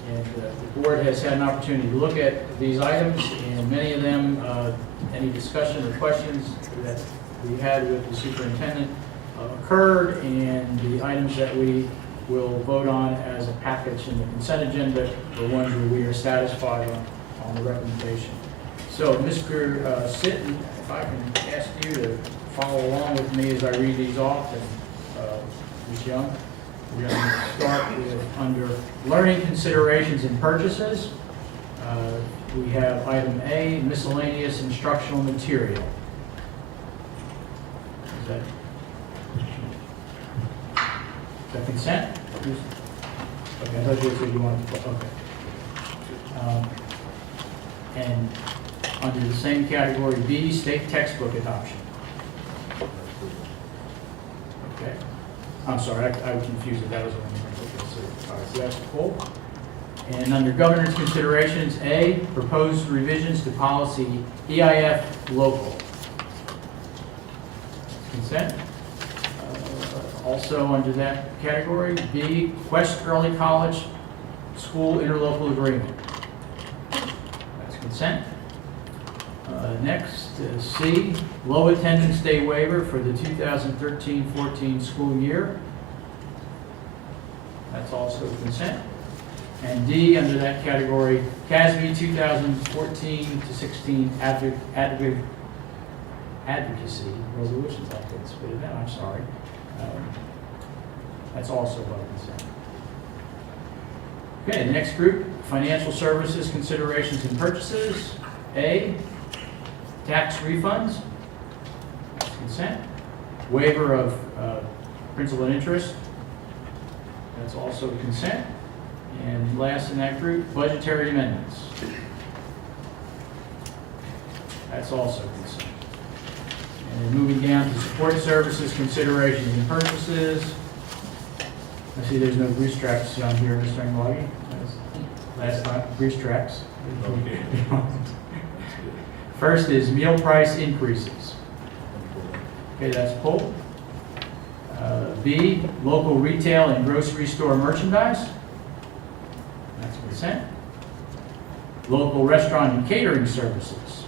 And the board has had an opportunity to look at these items, and many of them, any discussion or questions that we had with the superintendent occurred, and the items that we will vote on as a package in the consent agenda are ones where we are satisfied on the recommendation. So, Mr. Sitton, if I can ask you to follow along with me as I read these off, and Ms. Young. We're going to start with under learning considerations and purchases. We have item A, miscellaneous instructional material. Is that consent? Okay, I thought you said you wanted to, okay. And under the same category B, state textbook adoption. Okay. I'm sorry, I was confused if that was one. All right, so that's full. And under governance considerations, A, proposed revisions to policy EIF local. Consent. Also under that category, B, Quest Early College School Interlocal Agreement. That's consent. Next, C, low attendance day waiver for the 2013-14 school year. That's also consent. And D, under that category, CASB 2014-16 advocacy resolutions. I couldn't spit it out, I'm sorry. That's also by consent. Okay, the next group, financial services considerations and purchases. A, tax refunds. That's consent. Waiver of principal and interest. That's also consent. And last in that group, budgetary amendments. That's also consent. And then moving down to support services, considerations, and purchases. I see there's no grease traps on here, Mr. Anglagi. Last time, grease traps. Okay. First is meal price increases. Okay, that's pulled. B, local retail and grocery store merchandise. That's consent. Local restaurant and catering services.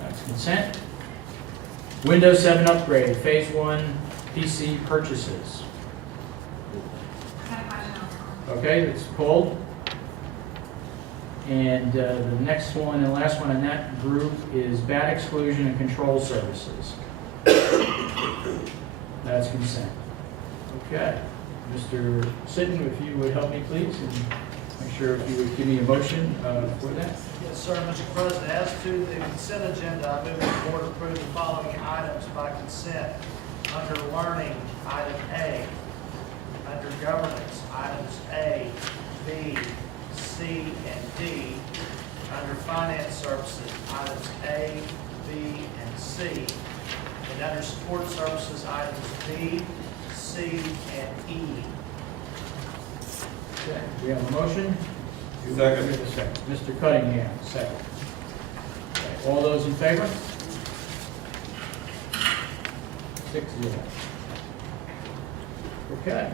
That's consent. Windows 7 upgrade, phase 1 PC purchases. Okay, it's pulled. And the next one and last one in that group is bat exclusion and control services. That's consent. Okay. Mr. Sitton, if you would help me, please, and make sure if you would give me a motion for that. Yes, sir, Mr. President. As to the consent agenda, I move the board approve the following items by consent. Under learning, item A. Under governance, items A, B, C, and D. Under finance services, items A, B, and C. And under support services, items B, C, and E. Okay, we have a motion? Second. A second. Mr. Cunningham, second. Okay, all those in favor? 6-0. Okay.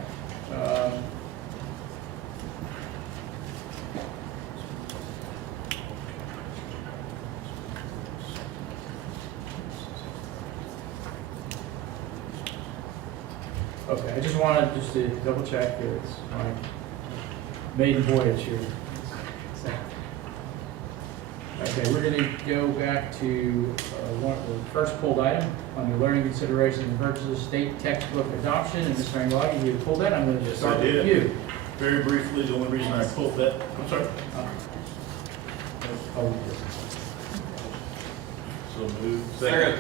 Okay, I just wanted to double check that it's my maiden voyage here. Okay, we're going to go back to the first pulled item under learning considerations and purchases, state textbook adoption. And Mr. Anglagi, you pulled that. I'm going to start with you. Very briefly, the only reason I pulled that, I'm sorry. So moved. Second.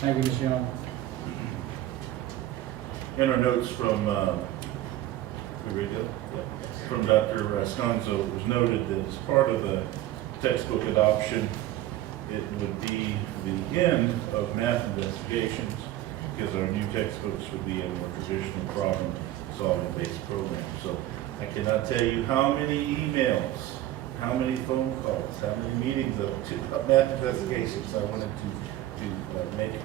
Thank you, Ms. Young. In our notes from, from Dr. Sconzo, it was noted that as part of the textbook adoption, it would be the end of math investigations because our new textbooks would be a more traditional problem-solving based program. So I cannot tell you how many emails, how many phone calls, how many meetings of math investigations I wanted to make a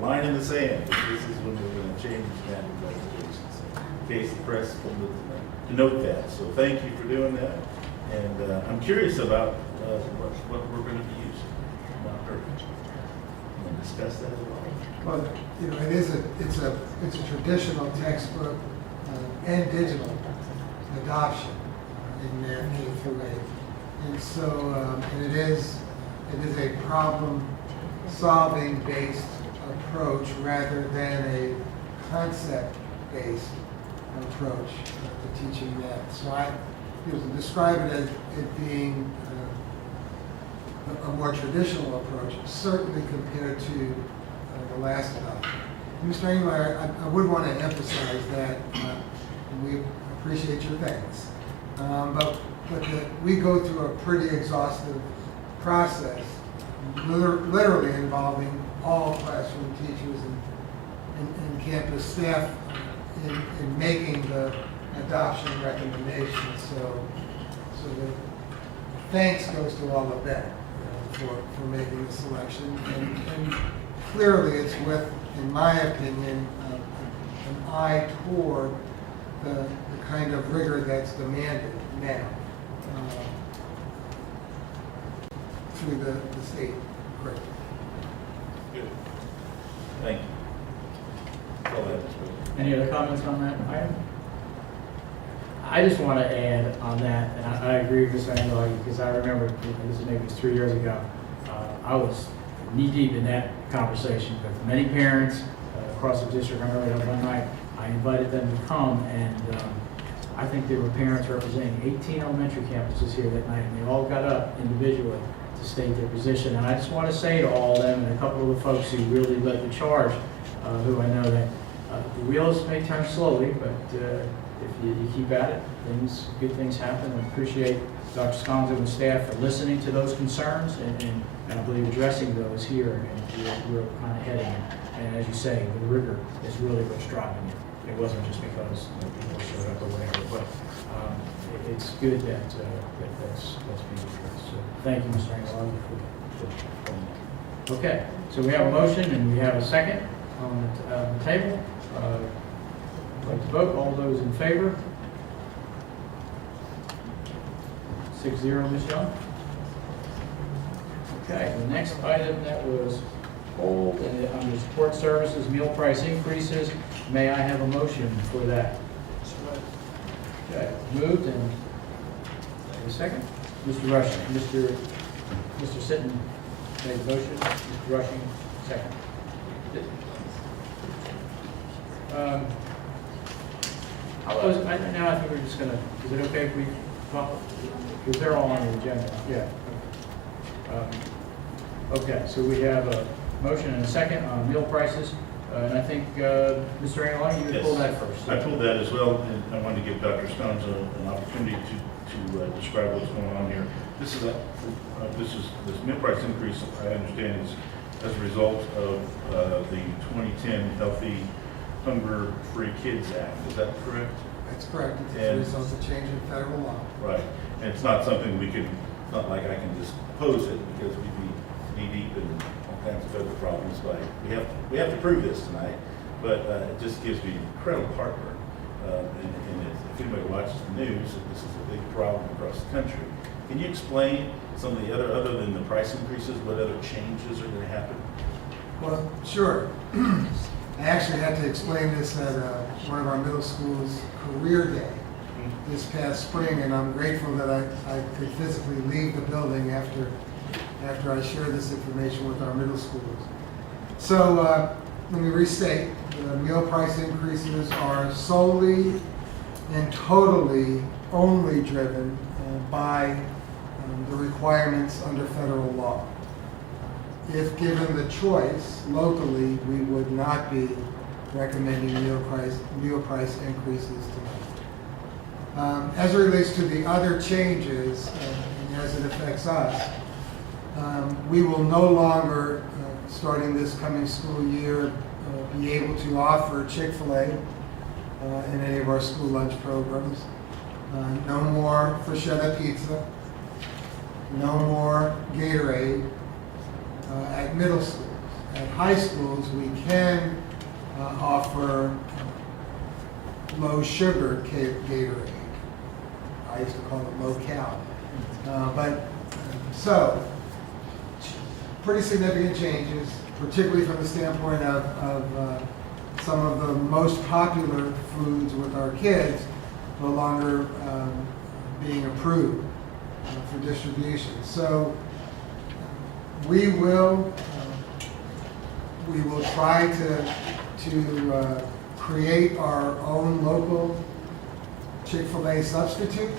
line in the sand. But this is when we're going to change math investigations. So in case the press wanted to note that. So thank you for doing that. And I'm curious about what we're going to be using. Not her. Want to discuss that at all? Well, you know, it's a traditional textbook and digital adoption in math K through 8, and so and it is a problem-solving based approach rather than a concept-based approach to teaching math. So I describe it as it being a more traditional approach, certainly compared to the last adoption. Mr. Engler, I would want to emphasize that we appreciate your thanks, but that we go through a pretty exhaustive process, literally involving all classroom teachers and campus staff in making the adoption recommendation. So the thanks goes to all of them for making the selection. And clearly it's with, in my opinion, an eye toward the kind of rigor that's demanded now through the state curriculum. Good. Thank you. That's all I have to say. Any other comments on that item? I just want to add on that, and I agree with Mr. Anglagi, because I remember, this is maybe 3 years ago, I was knee-deep in that conversation with many parents across the district. I remember that one night, I invited them to come, and I think there were parents representing 18 elementary campuses here that night, and they all got up individually to state their position. And I just want to say to all of them, and a couple of the folks who really led the charge, who I know that the wheels may turn slowly, but if you keep at it, good things happen. I appreciate Dr. Sconzo and staff for listening to those concerns and I believe addressing those here, and we're kind of heading it. And as you say, the rigor is really what's driving it. It wasn't just because people showed up or whatever, but it's good that that's being addressed. So thank you, Mr. Angelou, for okay, so we have a motion and we have a second on the table. Like to vote. All those in favor? 6-0, Ms. Young. Okay, the next item that was pulled under support services, meal price increases. May I have a motion for that? Okay, moved and a second. Mr. Rushing, Mr. Sitton made the motion. Mr. Rushing, second. Now I think we're just gonna, is it okay if we talk? Because they're all on the agenda, yeah. Okay, so we have a motion and a second on meal prices. And I think, Mr. Angelou, you pulled that first. I pulled that as well, and I wanted to give Dr. Stones an opportunity to describe what's going on here. This meal price increase, I understand, is as a result of the 2010 Healthy Hunger-Free Kids Act. Is that correct? That's correct. It's a result of change in federal law. Right. And it's not something not like I can just pose it because we'd be knee-deep in all kinds of federal problems. Like we have to prove this tonight, but it just gives me incredible heartburn. And if anybody watches the news, this is a big problem across the country. Can you explain some of the other than the price increases, what other changes are going to happen? Well, sure. I actually had to explain this at one of our middle school's career day this past spring, and I'm grateful that I could physically leave the building after I shared this information with our middle schoolers. So let me restate, the meal price increases are solely and totally only driven by the requirements under federal law. If given the choice locally, we would not be recommending meal price increases tonight. As it relates to the other changes, and as it affects us, we will no longer, starting this coming school year, be able to offer Chick-fil-A in any of our school lunch programs. No more Freschetta pizza. No more Gatorade at middle schools. At high schools, we can offer low sugar Gatorade. I used to call it low cal. So, pretty significant changes, particularly from the standpoint of some of the most popular foods with our kids no longer being approved for distribution. So we will try to create our own local Chick-fil-A substitute.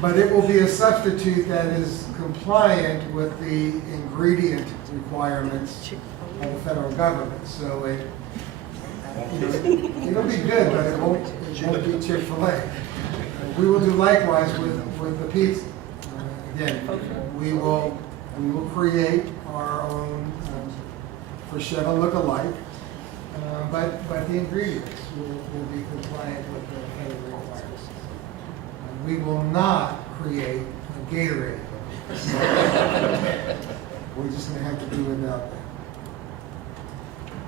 But it will be a substitute that is compliant with the ingredient requirements of the federal government. So it'll be good, but it won't be Chick-fil-A. We will do likewise with the pizza. Again, we will create our own Freschetta look-alike, but the ingredients will be compliant with the federal requirements. We will not create a Gatorade. We're just going to have to do without that.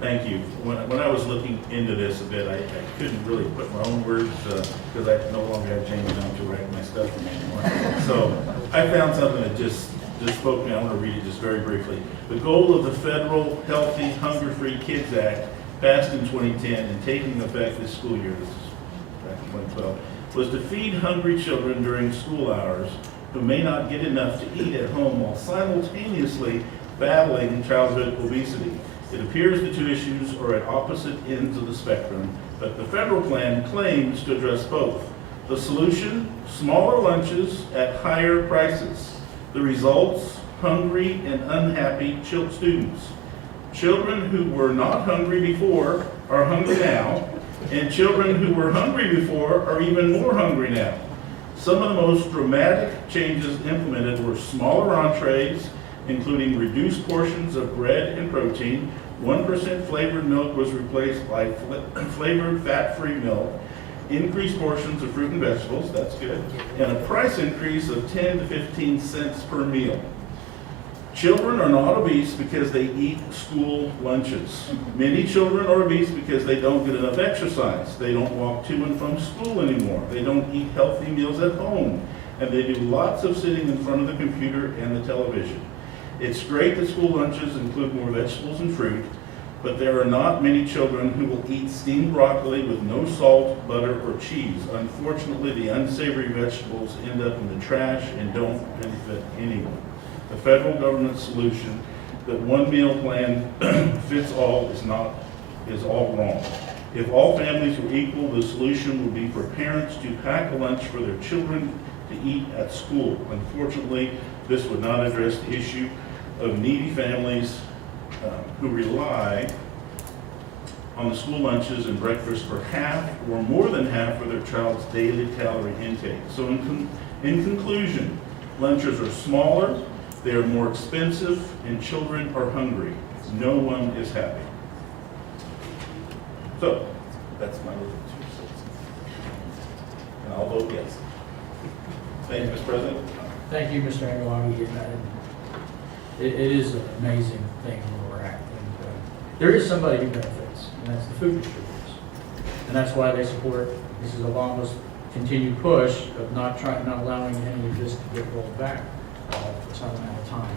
Thank you. When I was looking into this a bit, I couldn't really put my own words because I no longer have James Young to write my stuff for me anymore. So I found something that just spoke to me. I want to read it just very briefly. The goal of the Federal Healthy Hunger-Free Kids Act, passed in 2010 and taking effect this school year, this is back in 2012, was to feed hungry children during school hours who may not get enough to eat at home while simultaneously battling childhood obesity. It appears the two issues are at opposite ends of the spectrum, but the federal plan claims to address both. The solution, smaller lunches at higher prices. The results, hungry and unhappy students. Children who were not hungry before are hungry now, And children who were hungry before are even more hungry now. Some of the most dramatic changes implemented were smaller entrees, including reduced portions of bread and protein. 1% flavored milk was replaced by flavored fat-free milk. Increased portions of fruit and vegetables, that's good. And a price increase of 10 to 15 cents per meal. Children are not obese because they eat school lunches. Many children are obese because they don't get enough exercise. They don't walk to and from school anymore. They don't eat healthy meals at home. And they do lots of sitting in front of the computer and the television. It's great that school lunches include more vegetables and fruit, but there are not many children who will eat steamed broccoli with no salt, butter, or cheese. Unfortunately, the unsavory vegetables end up in the trash and don't benefit anyone. The federal government solution that one meal plan fits all is all wrong. If all families were equal, the solution would be for parents to pack a lunch for their children to eat at school. Unfortunately, this would not address the issue of needy families who rely on the school lunches and breakfast for half or more than half of their child's daily calorie intake. So in conclusion, lunches are smaller, they are more expensive, and children are hungry. No one is happy. So, that's my little 2 cents. And I'll vote yes. Thank you, Mr. President. Thank you, Mr. Angeloni. It is an amazing thing where we're at. And there is somebody who benefits, and that's the food distributors. And that's why they support Mrs. Obama's continued push of not allowing any of this to get rolled back for some amount of time.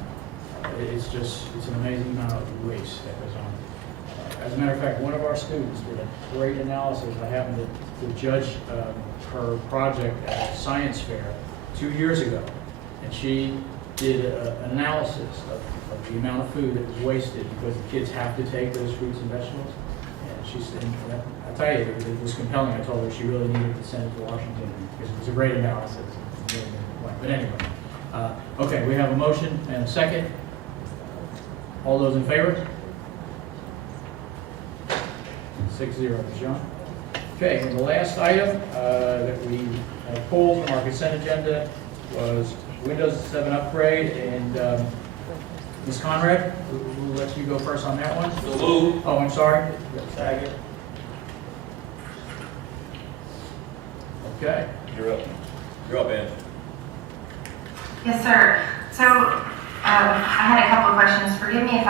It's an amazing amount of waste that goes on. As a matter of fact, one of our students did a great analysis. I happened to judge her project at a science fair 2 years ago, and she did an analysis of the amount of food that was wasted because the kids have to take those fruits and vegetables. And she said, I tell you, it was compelling. I told her she really needed to send it to Washington because it was a great analysis. But anyway, okay, we have a motion and a second. All those in favor? 6-0, John. Okay, and the last item that we pulled from our consent agenda was Windows 7 upgrade, and Ms. Conrad, we'll let you go first on that one. Oh, I'm sorry. Second. Okay. You're up. You're up, Ann. Yes, sir. So I had a couple of questions. Forgive me if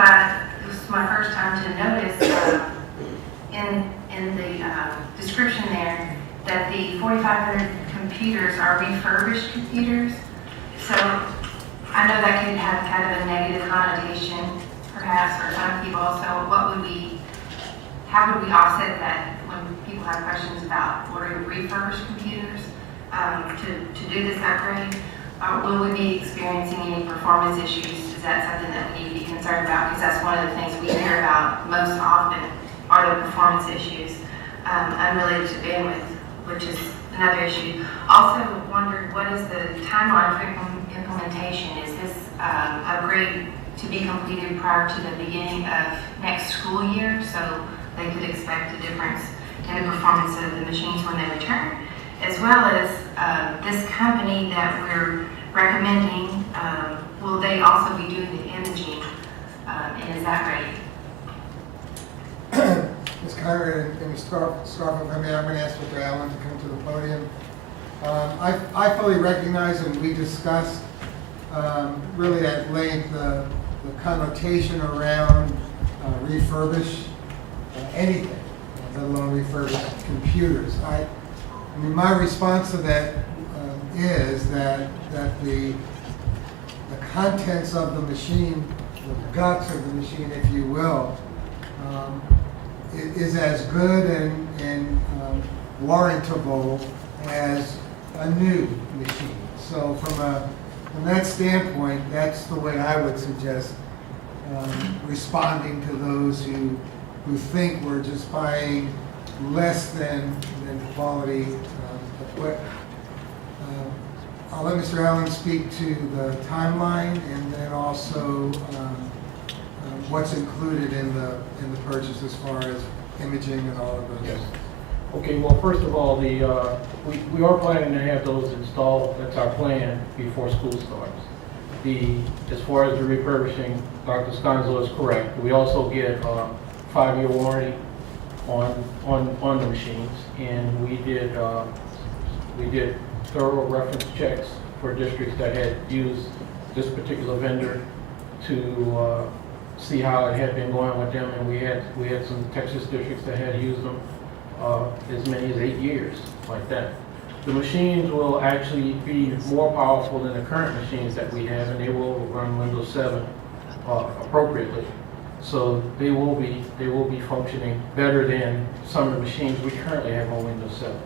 this is my first time to notice in the description there that the 4,500 computers are refurbished computers. So I know that could have kind of a negative connotation, perhaps, for some people. So how would we offset that when people have questions about ordering refurbished computers to do this upgrade? Will we be experiencing any performance issues? Is that something that we need to be concerned about? Because that's one of the things we hear about most often are the performance issues unrelated to bandwidth, which is another issue. Also wondered, what is the timeline for implementation? Is this upgrade to be completed prior to the beginning of next school year, so they could expect a difference in the performance of the machines when they return? As well as this company that we're recommending, will they also be doing the imaging, and is that ready? Ms. Conrad and Ms. Scarpa, I'm going to ask Mr. Allen to come to the podium. I fully recognize, and we discussed really at length the connotation around refurbish anything, let alone refurbish computers. I mean, my response to that is that the contents of the machine, the guts of the machine, if you will, is as good and warrantable as a new machine. So from that standpoint, that's the way I would suggest responding to those who think we're just buying less than quality equipment. I'll let Mr. Allen speak to the timeline and then also what's included in the purchase as far as imaging and all of those Okay, well, first of all, we are planning to have those installed, that's our plan, before school starts. As far as the refurbishing, Dr. Sconzo is correct. We also get a 5-year warranty on the machines, and we did thorough reference checks for districts that had used this particular vendor to see how it had been going with them, and we had some Texas districts that had used them as many as 8 years, like that. The machines will actually be more powerful than the current machines that we have, and they will run Windows 7 appropriately. So they will be functioning better than some of the machines we currently have on Windows 7.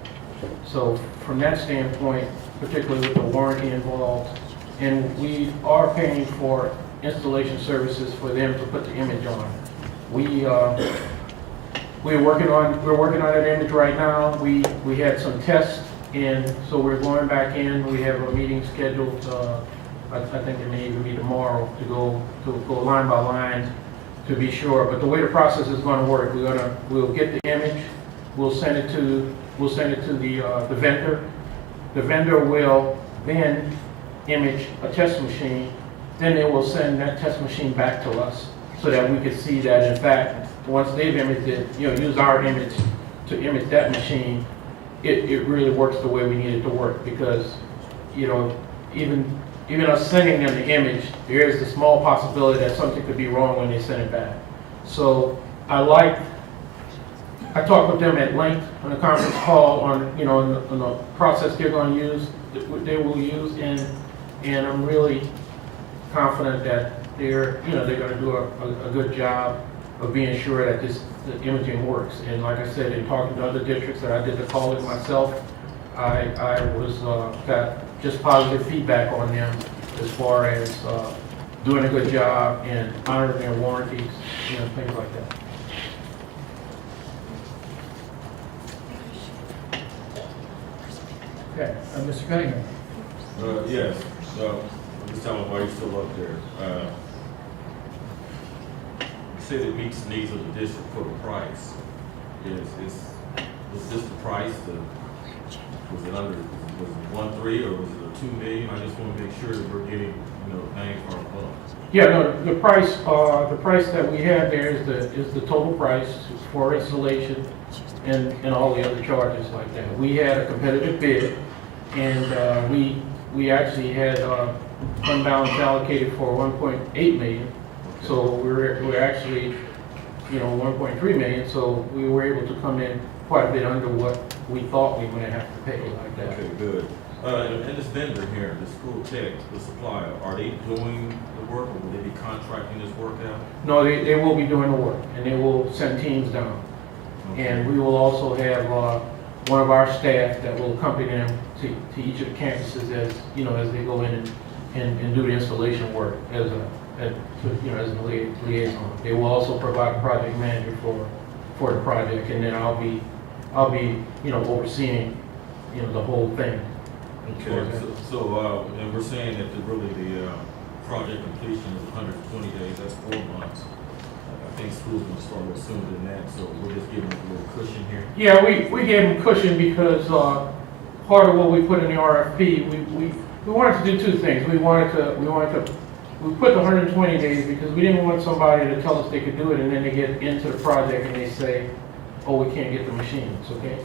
So from that standpoint, particularly with the warranty involved, and we are paying for installation services for them to put the image on. We're working on that image right now. We had some tests, and so we're going back in. We have a meeting scheduled. I think it may even be tomorrow to go line by line to be sure. But the way the process is going to work, we'll get the image. We'll send it to the vendor. The vendor will then image a test machine. Then they will send that test machine back to us so that we can see that, in fact, once they've imaged it, use our image to image that machine, it really works the way we need it to work. Because, even us sending them the image, there is a small possibility that something could be wrong when they send it back. So I talked with them at length on a conference call on the process they will use, and I'm really confident that they're going to do a good job of being sure that the imaging works. And like I said, in talking to other districts that I did the calling myself, I got just positive feedback on them as far as doing a good job and honoring their warranties, things like that. Okay, Mr. Cunningham. Yes, just tell me why you're still up there. You said it meets the needs of the district for the price. Was this the price? Was it 1.3 or was it a $2 million? I just want to make sure that we're getting, bang for our buck. Yeah, no, the price that we have there is the total price for installation and all the other charges like that. We had a competitive bid, and we actually had fund balance allocated for 1.8 million. So we're actually, 1.3 million. So we were able to come in quite a bit under what we thought we were going to have to pay like that. Okay, good. And this vendor here, the school tech, the supplier, are they doing the work, or will they be contracting this work out? No, they will be doing the work, and they will send teams down. Okay. And we will also have one of our staff that will accompany them to each of the campuses as they go in and do the installation work as a liaison. They will also provide a project manager for the project, and then I'll be overseeing the whole thing. Okay, so and we're saying that the project completion is 120 days. That's 4 months. I think school's going to start a little sooner than that, so we're just giving them a little cushion here. Yeah, we gave them cushion because part of what we put in the RFP, we wanted to do two things. We put the 120 days because we didn't want somebody to tell us they could do it and then they get into the project and they say, oh, we can't get the machines, okay?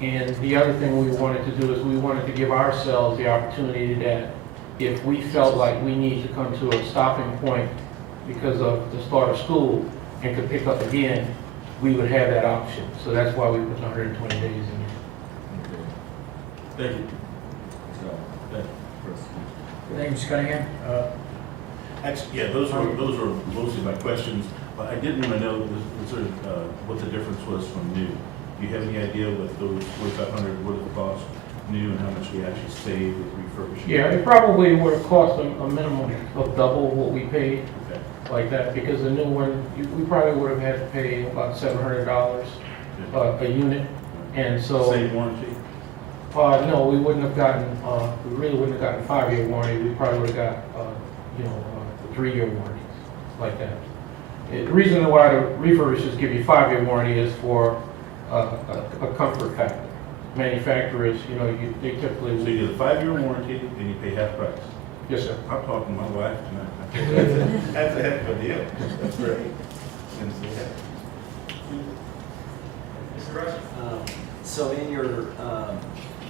And the other thing we wanted to do is we wanted to give ourselves the opportunity that if we felt like we need to come to a stopping point because of the start of school and could pick up again, we would have that option. So that's why we put 120 days in there. Thank you. So, thank you, Chris. Thank you, Mr. Cunningham. Actually, yeah, those were mostly my questions. But I did want to know what the difference was from new. Do you have any idea what those 4,500 would have cost new and how much we actually saved with refurbishing? Yeah, it probably would have cost a minimum of double what we paid, like that, because the new one, we probably would have had to pay about $700 a unit, and so. Same warranty? No, we wouldn't have gotten, we really wouldn't have gotten a 5-year warranty. We probably would have got, a 3-year warranty, like that. The reason why the refurbishers give you 5-year warranty is for a comfort factor. Manufacturers, they typically. So you get a 5-year warranty and you pay half price. Yes, sir. I'm talking to my wife tonight. I think that's a heck of a deal. That's great. And so, yeah. Mr. Rush? So in your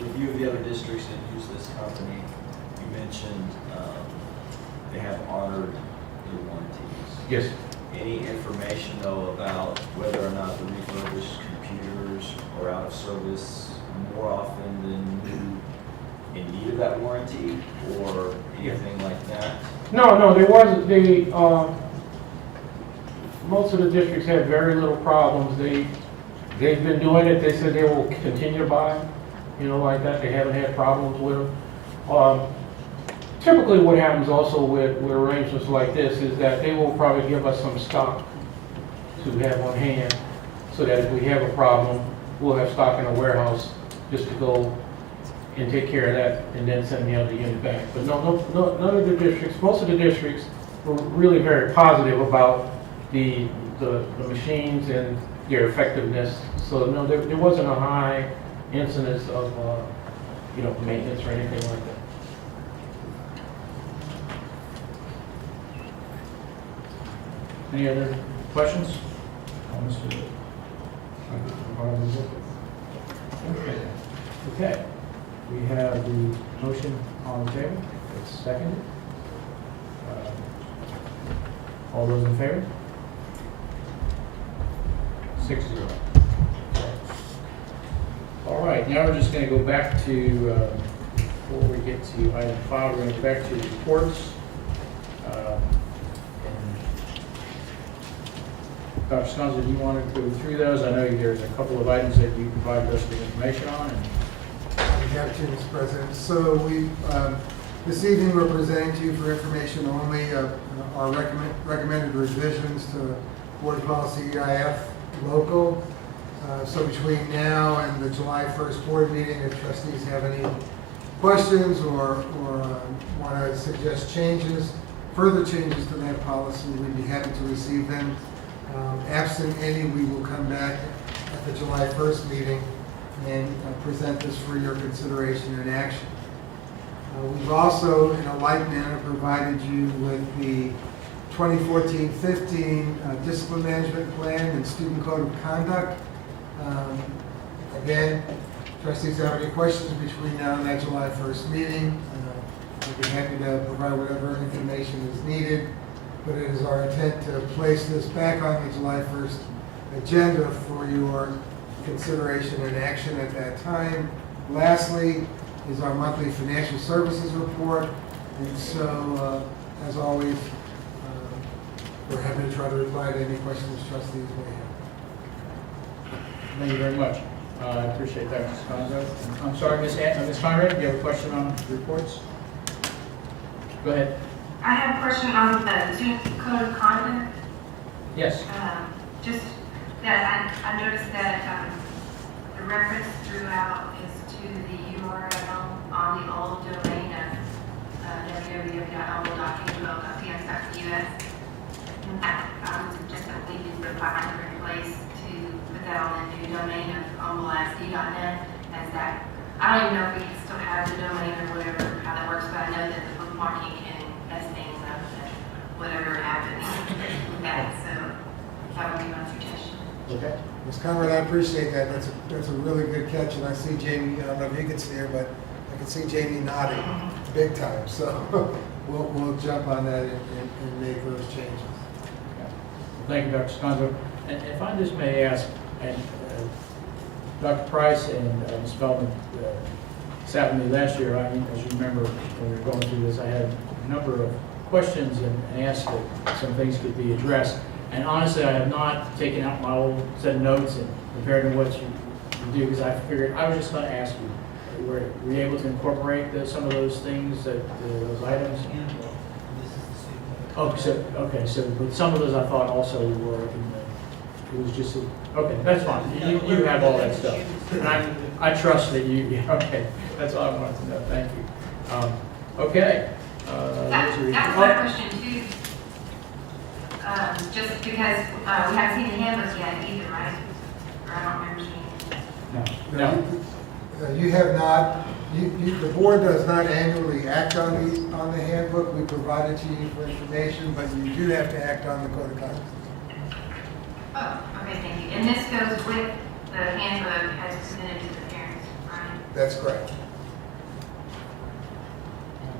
review of the other districts that use this company, you mentioned they have honored their warranties. Yes. Any information though about whether or not the refurbished computers are out of service more often than new in need of that warranty or anything like that? No, there wasn't. Most of the districts had very little problems. They've been doing it. They said they will continue to buy, like that. They haven't had problems with them. Typically what happens also with arrangements like this is that they will probably give us some stock to have on hand so that if we have a problem, we'll have stock in a warehouse just to go and take care of that and then send the other unit back. But no, none of the districts, most of the districts were really very positive about the machines and their effectiveness. So no, there wasn't a high incidence of maintenance or anything like that. Any other questions? Okay. We have the motion on the table. It's seconded. All those in favor? 6-0. All right, now we're just going to go back to, before we get to item 5, we're going to go back to the reports. Dr. Sconzo, do you want to go through those? I know there's a couple of items that you provided us with information on. We have to, Mr. President. So this evening we're presenting to you for information only our recommended revisions to Board Policy EIF local. So between now and the July 1st board meeting, if trustees have any questions or want to suggest further changes to that policy, we'd be happy to receive them. Absent any, we will come back at the July 1st meeting and present this for your consideration and action. We've also, in a like manner, provided you with the 2014-15 Discipline Management Plan and Student Code of Conduct. Again, trustees have any questions between now and that July 1st meeting, we'd be happy to provide whatever information is needed. But it is our intent to place this back on the July 1st agenda for your consideration and action at that time. Lastly is our monthly financial services report. And so, as always, we're happy to try to reply to any questions trustees may have. Thank you very much. I appreciate that, Ms. Conzo. I'm sorry, Ms. Conrad, do you have a question on reports? Go ahead. I have a question on the student code of conduct. Yes. Just that I noticed that the reference throughout is to the URL on the old domain of www.old.k12.ps.us. I would suggest that we need to find a place to put that on the new domain of old.isd.net as that. I don't even know if we still have the domain or whatever, how that works, but I know that the bookmarking can mess things up and whatever happens with that. So that would be my suggestion. Okay. Ms. Conrad, I appreciate that. That's a really good catch, and I see Jamie. I don't know if you can see her, but I can see Jamie nodding big time. So we'll jump on that and make those changes. Thank you, Dr. Sconzo. And if I just may ask, and Dr. Price and Ms. Feldman sat with me last year. As you remember, when we were going through this, I had a number of questions and asked that some things could be addressed. And honestly, I have not taken out my old set of notes and compared to what you do, because I figured I was just going to ask you, were you able to incorporate some of those things, those items? Oh, so but some of those I thought also were in the, it was just, okay, that's fine. You have all that stuff. And I trust that you, okay, that's all I wanted to know. Thank you. Okay. That's my question too. Just because we haven't seen the handbook yet either, right? Or I don't remember seeing. No. You have not, the board does not annually act on the handbook. We provide it to you for information, but you do have to act on the code of conduct. Oh, okay, thank you. And this goes with the handbook as presented to the parents, right? That's correct.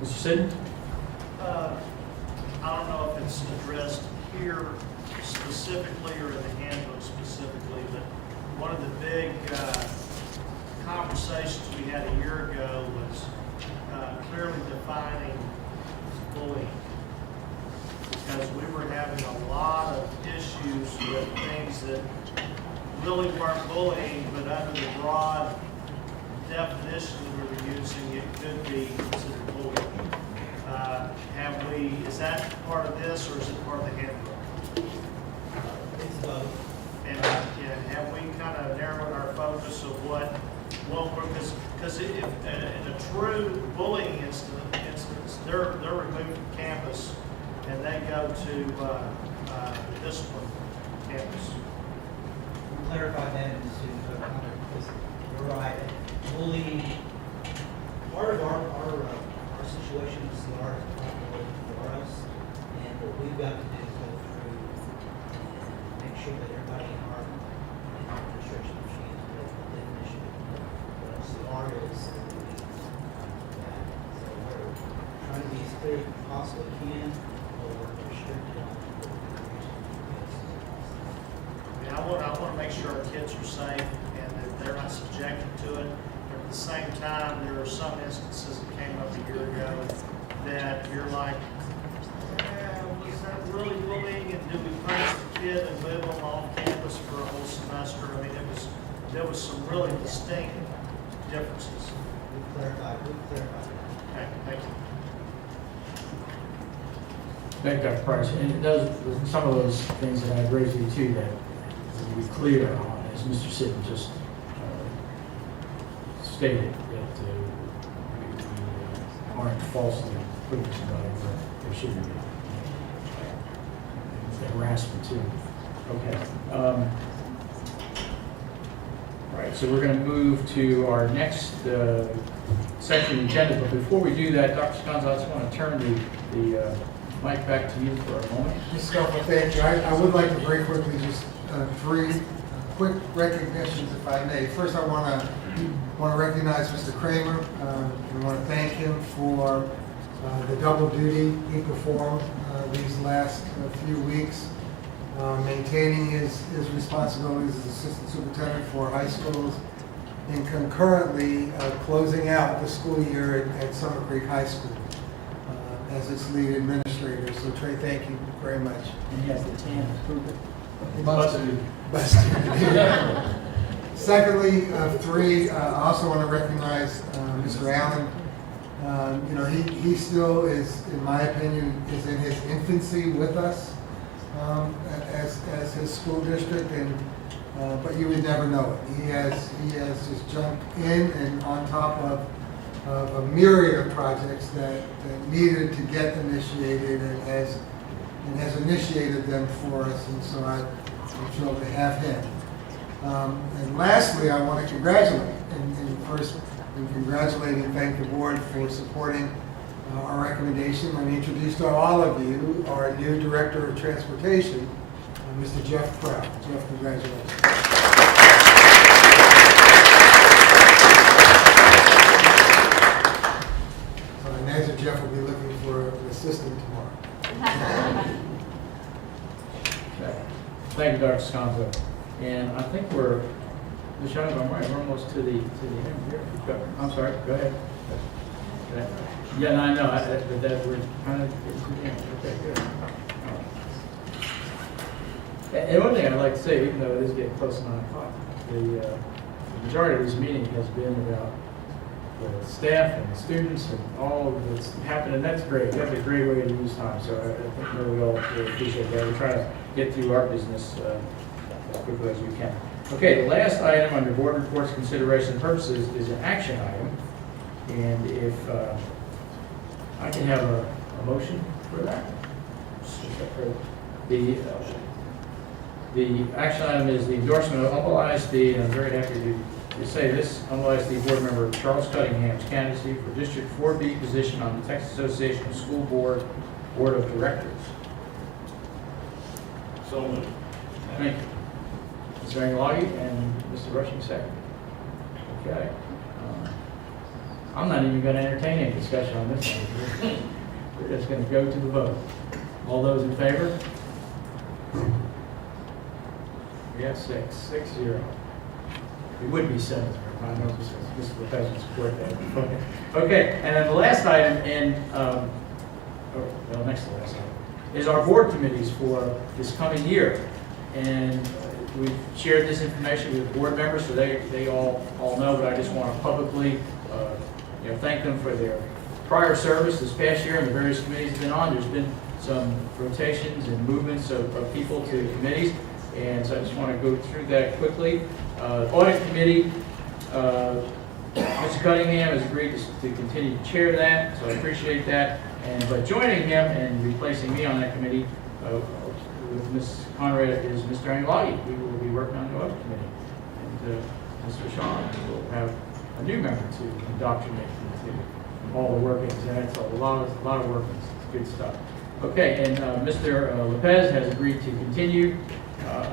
Mr. Sidden? I don't know if it's addressed here specifically or in the handbook specifically, but one of the big conversations we had a year ago was clearly defining bullying. Because we were having a lot of issues with things that really weren't bullying, but under the broad definition that we were using, it could be considered bullying. Is that part of this or is it part of the handbook? It's both. And have we kind of narrowed our focus of what because if in a true bullying instance, they're removed from campus and they go to discipline campus. We clarify that in the student code of conduct because you're right. Bullying, part of our situation is large for us, and what we've got to do is go through and make sure that everybody in our restriction machine is the definition of what a CR is and the reasons for that. So we're trying to be as clear as we possibly can, but we're restricted on what we can use I mean, I want to make sure our kids are safe and that they're not subjected to it. But at the same time, there are some instances that came up a year ago that you're like, was that really bullying? And did we punish the kid and move them off campus for a whole semester? I mean, there was some really distinct differences. We clarified. Okay, thank you. Thank you, Dr. Price. And it does, some of those things that I raised with you that to be clear on, as Mr. Sidden just stated, that we aren't falsely putting somebody where they shouldn't be. Harassment too. Okay. All right, so we're going to move to our next section agenda, but before we do that, Dr. Sconzo, I just want to turn the mic back to you for a moment. Mr. Scoffel, thank you. I would like to very quickly just three quick recognitions, if I may. First, I want to recognize Mr. Kramer. I want to thank him for the double duty he performed these last few weeks, maintaining his responsibilities as assistant superintendent for high schools and concurrently closing out the school year at Summer Creek High School as its lead administrator. So Trey, thank you very much. And he has the tan to prove it. Busted. Secondly, three, I also want to recognize Mr. Allen. He still is, in my opinion, is in his infancy with us as his school district, but you would never know it. He has just jumped in and on top of a myriad of projects that needed to get initiated and has initiated them for us, and so I'm thrilled to have him. And lastly, I want to congratulate, and congratulate and thank the board for supporting our recommendation. Let me introduce to all of you our new Director of Transportation, Mr. Jeff Proud. Jeff, congratulations. So I imagine Jeff will be looking for an assistant tomorrow. Okay. Thank you, Dr. Sconzo. And I think we're, Ms. Young, I'm right, we're almost to the end here. I'm sorry, go ahead. Okay. Yeah, no, I know, but that we're kind of getting to the end. Okay, good. And one thing I'd like to say, even though it is getting close to 9 o'clock, the majority of this meeting has been about the staff and the students and all of that's happening. That's great. That's a great way to use time. So I think we all really appreciate that. We're trying to get through our business as quickly as we can. Okay, the last item under board reports, consideration and purposes is an action item. And if I can have The action item is the endorsement of Humble ISD, and I'm very happy to say this Humble ISD board member Charles Cunningham's candidacy for District 4B position on the Texas Association of School Board of Directors. So moved. Thank you. Mr. Angelaghi and Mr. Rushing second. Okay. I'm not even going to entertain any discussion on this one. We're just going to go to the vote. All those in favor? We have 6-0. It would be 7-0. I know Mr. Lopez will support that. Okay, and then the last item, next to the last item, is our board committees for this coming year. And we've shared this information with board members, so they all know, but I just want to publicly thank them for their prior service this past year and the various committees they've been on. There's been some rotations and movements of people to committees, and so I just want to go through that quickly. Audit committee, Mr. Cunningham has agreed to continue to chair that, so I appreciate that. But joining him and replacing me on that committee with Ms. Conrad is Mr. Angelaghi. We will be working on the audit committee. And Mr. Sean will have a new member to indoctrinate into all the workings. And it's a lot of workings. It's good stuff. Okay, and Mr. Lopez has agreed to continue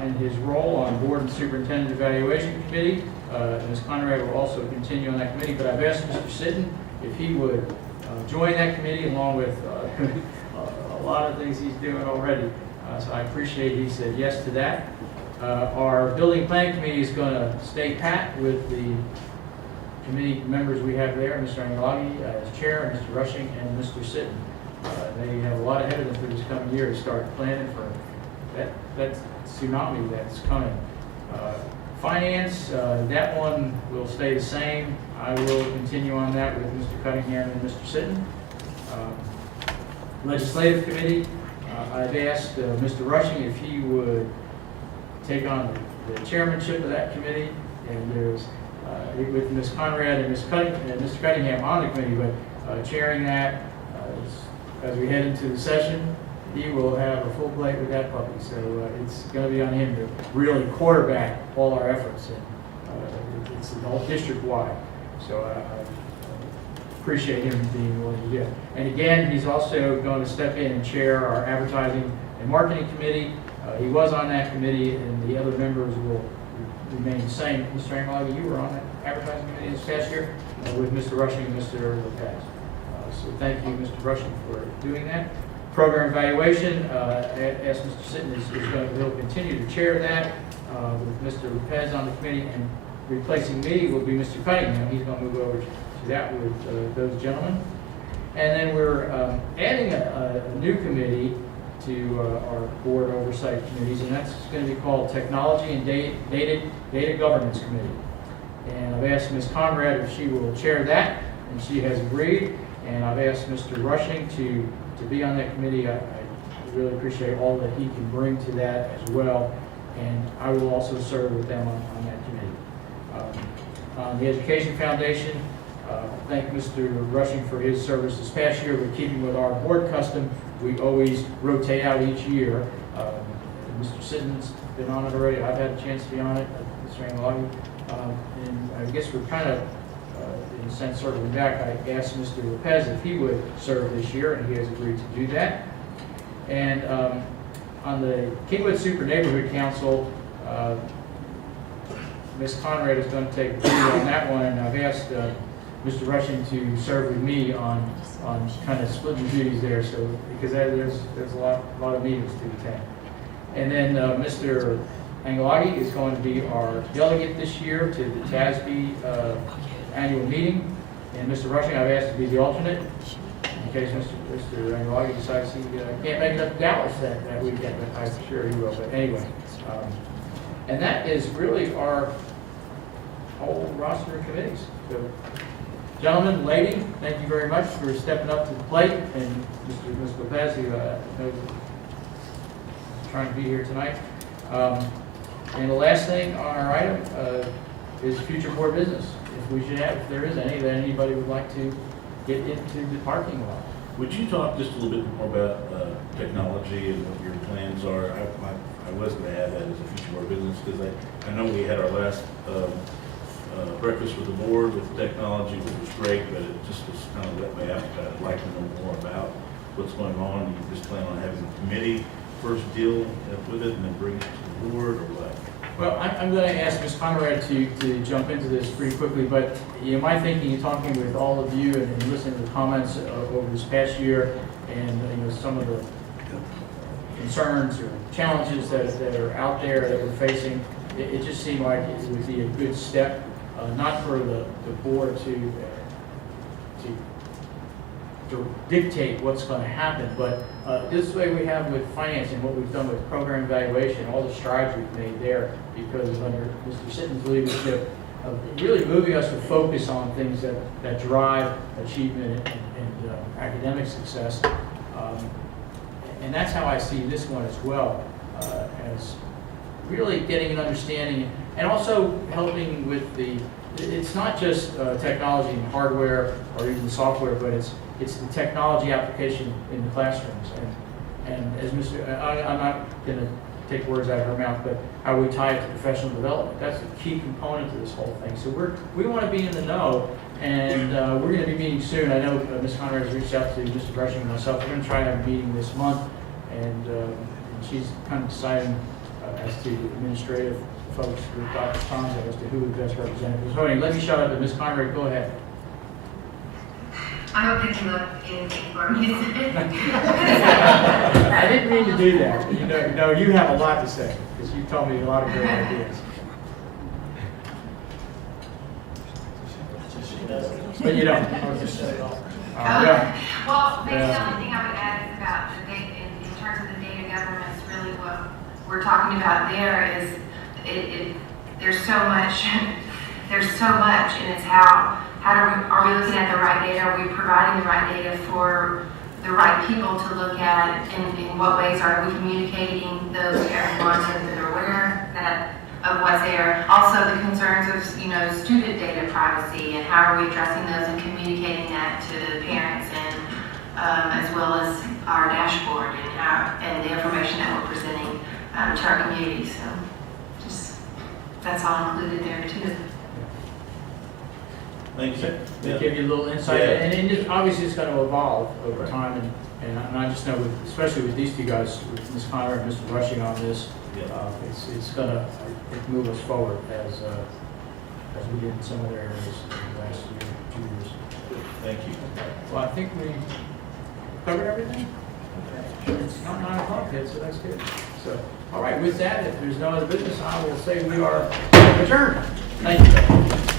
in his role on Board and Superintendent Evaluation Committee. Ms. Conrad will also continue on that committee, but I've asked Mr. Sitton if he would join that committee along with a lot of things he's doing already. So I appreciate he said yes to that. Our Building Plan Committee is going to stay pat with the committee members we have there, Mr. Angelaghi as chair, and Mr. Rushing, and Mr. Sitton. They have a lot ahead of them for this coming year to start planning for that tsunami that's coming. Finance, that one will stay the same. I will continue on that with Mr. Cunningham and Mr. Sitton. Legislative Committee, I've asked Mr. Rushing if he would take on the chairmanship of that committee, and there's with Ms. Conrad and Mr. Cunningham on the committee, but chairing that as we head into the session, he will have a full plate with that puppy. So it's going to be on him to really quarterback all our efforts, and it's all district-wide. So I appreciate him being willing to do it. And again, he's also going to step in and chair our Advertising and Marketing Committee. He was on that committee, and the other members will remain the same. Mr. Angelaghi, you were on that Advertising Committee this past year with Mr. Rushing and Mr. Lopez. So thank you, Mr. Rushing, for doing that. Program evaluation, as Mr. Sitton he'll continue to chair that with Mr. Lopez on the committee, and replacing me will be Mr. Cunningham. He's going to move over to that with those gentlemen. And then we're adding a new committee to our board oversight committees, and that's going to be called Technology and Data Governance Committee. And I've asked Ms. Conrad if she will chair that, and she has agreed. And I've asked Mr. Rushing to be on that committee. I really appreciate all that he can bring to that as well, and I will also serve with them on that committee. On the Education Foundation, thank Mr. Rushing for his service this past year. We're keeping with our board custom. We always rotate out each year. Mr. Sitton's been on it already. I've had a chance to be on it, Mr. Angelaghi. And I guess we're kind of, in a sense, circling back. I asked Mr. Lopez if he would serve this year, and he has agreed to do that. And on the Kingwood Super Neighborhood Council, Ms. Conrad is going to take the lead on that one, and I've asked Mr. Rushing to serve with me on kind of splitting duties there, so because there's a lot of meetings to attend. And then Mr. Angelaghi is going to be our delegate this year to the TASB annual meeting, and Mr. Rushing I've asked to be the alternate in case Mr. Angelaghi decides he can't make it up to Dallas that weekend, but I'm sure he will. But anyway, and that is really our whole roster of committees. So, gentlemen, lady, thank you very much for stepping up to the plate, and Mr. Lopez, who knows trying to be here tonight. And the last thing on our item is future board business. If there is any, that anybody would like to get into the parking lot. Would you talk just a little bit more about technology and what your plans are? I was going to add that as a feature of our business, because I know we had our last breakfast with the board with technology, which was great, but it just was kind of whet my appetite. I'd like to know more about what's going on. You just plan on having the committee first deal with it and then bring it to the board, or what? Well, I'm going to ask Ms. Conrad to jump into this pretty quickly, but my thinking, talking with all of you and listening to the comments over this past year, and some of the concerns or challenges that are out there that we're facing, it just seemed like it would be a good step, not for the board to dictate what's going to happen, but this way we have with financing, what we've done with program evaluation, all the strides we've made there, because under Mr. Sitton's leadership of really moving us to focus on things that drive achievement and academic success. And that's how I see this one as well, as really getting an understanding and also helping with it's not just technology and hardware or even software, but it's the technology application in the classrooms. And as I'm not going to take words out of her mouth, but how we tie it to professional development. That's a key component to this whole thing. So we want to be in the know, and we're going to be meeting soon. I know Ms. Conrad has reached out to Mr. Brushing and myself. We're going to try to have a meeting this month, and she's kind of deciding as to administrative folks with Dr. Tonzo as to who the best representatives. So anyway, let me shout out to Ms. Conrad. Go ahead. I hope they came up anything for me. I didn't mean to do that. But you have a lot to say, because you told me a lot of great ideas. But you don't. Well, maybe the only thing I would add is about the data, in terms of the data governance, really what we're talking about there is there's so much, and it's are we looking at the right data? Are we providing the right data for the right people to look at? In what ways are we communicating those to everyone so that they're aware of what's there? Also, the concerns of student data privacy, and how are we addressing those and communicating that to the parents, and as well as our dashboard and the information that we're presenting to our community. So, that's all included there too. Thank you. They give you a little insight, and obviously it's going to evolve over time, and I just know, especially with these two guys, with Ms. Conrad and Mr. Rushing on this, it's going to move us forward as we did in some other areas in the last 2 years. Thank you. Well, I think we covered everything. It's not 9 o'clock yet, so that's good. So, all right, with that, if there's no other business, I will say we are adjourned. Thank you.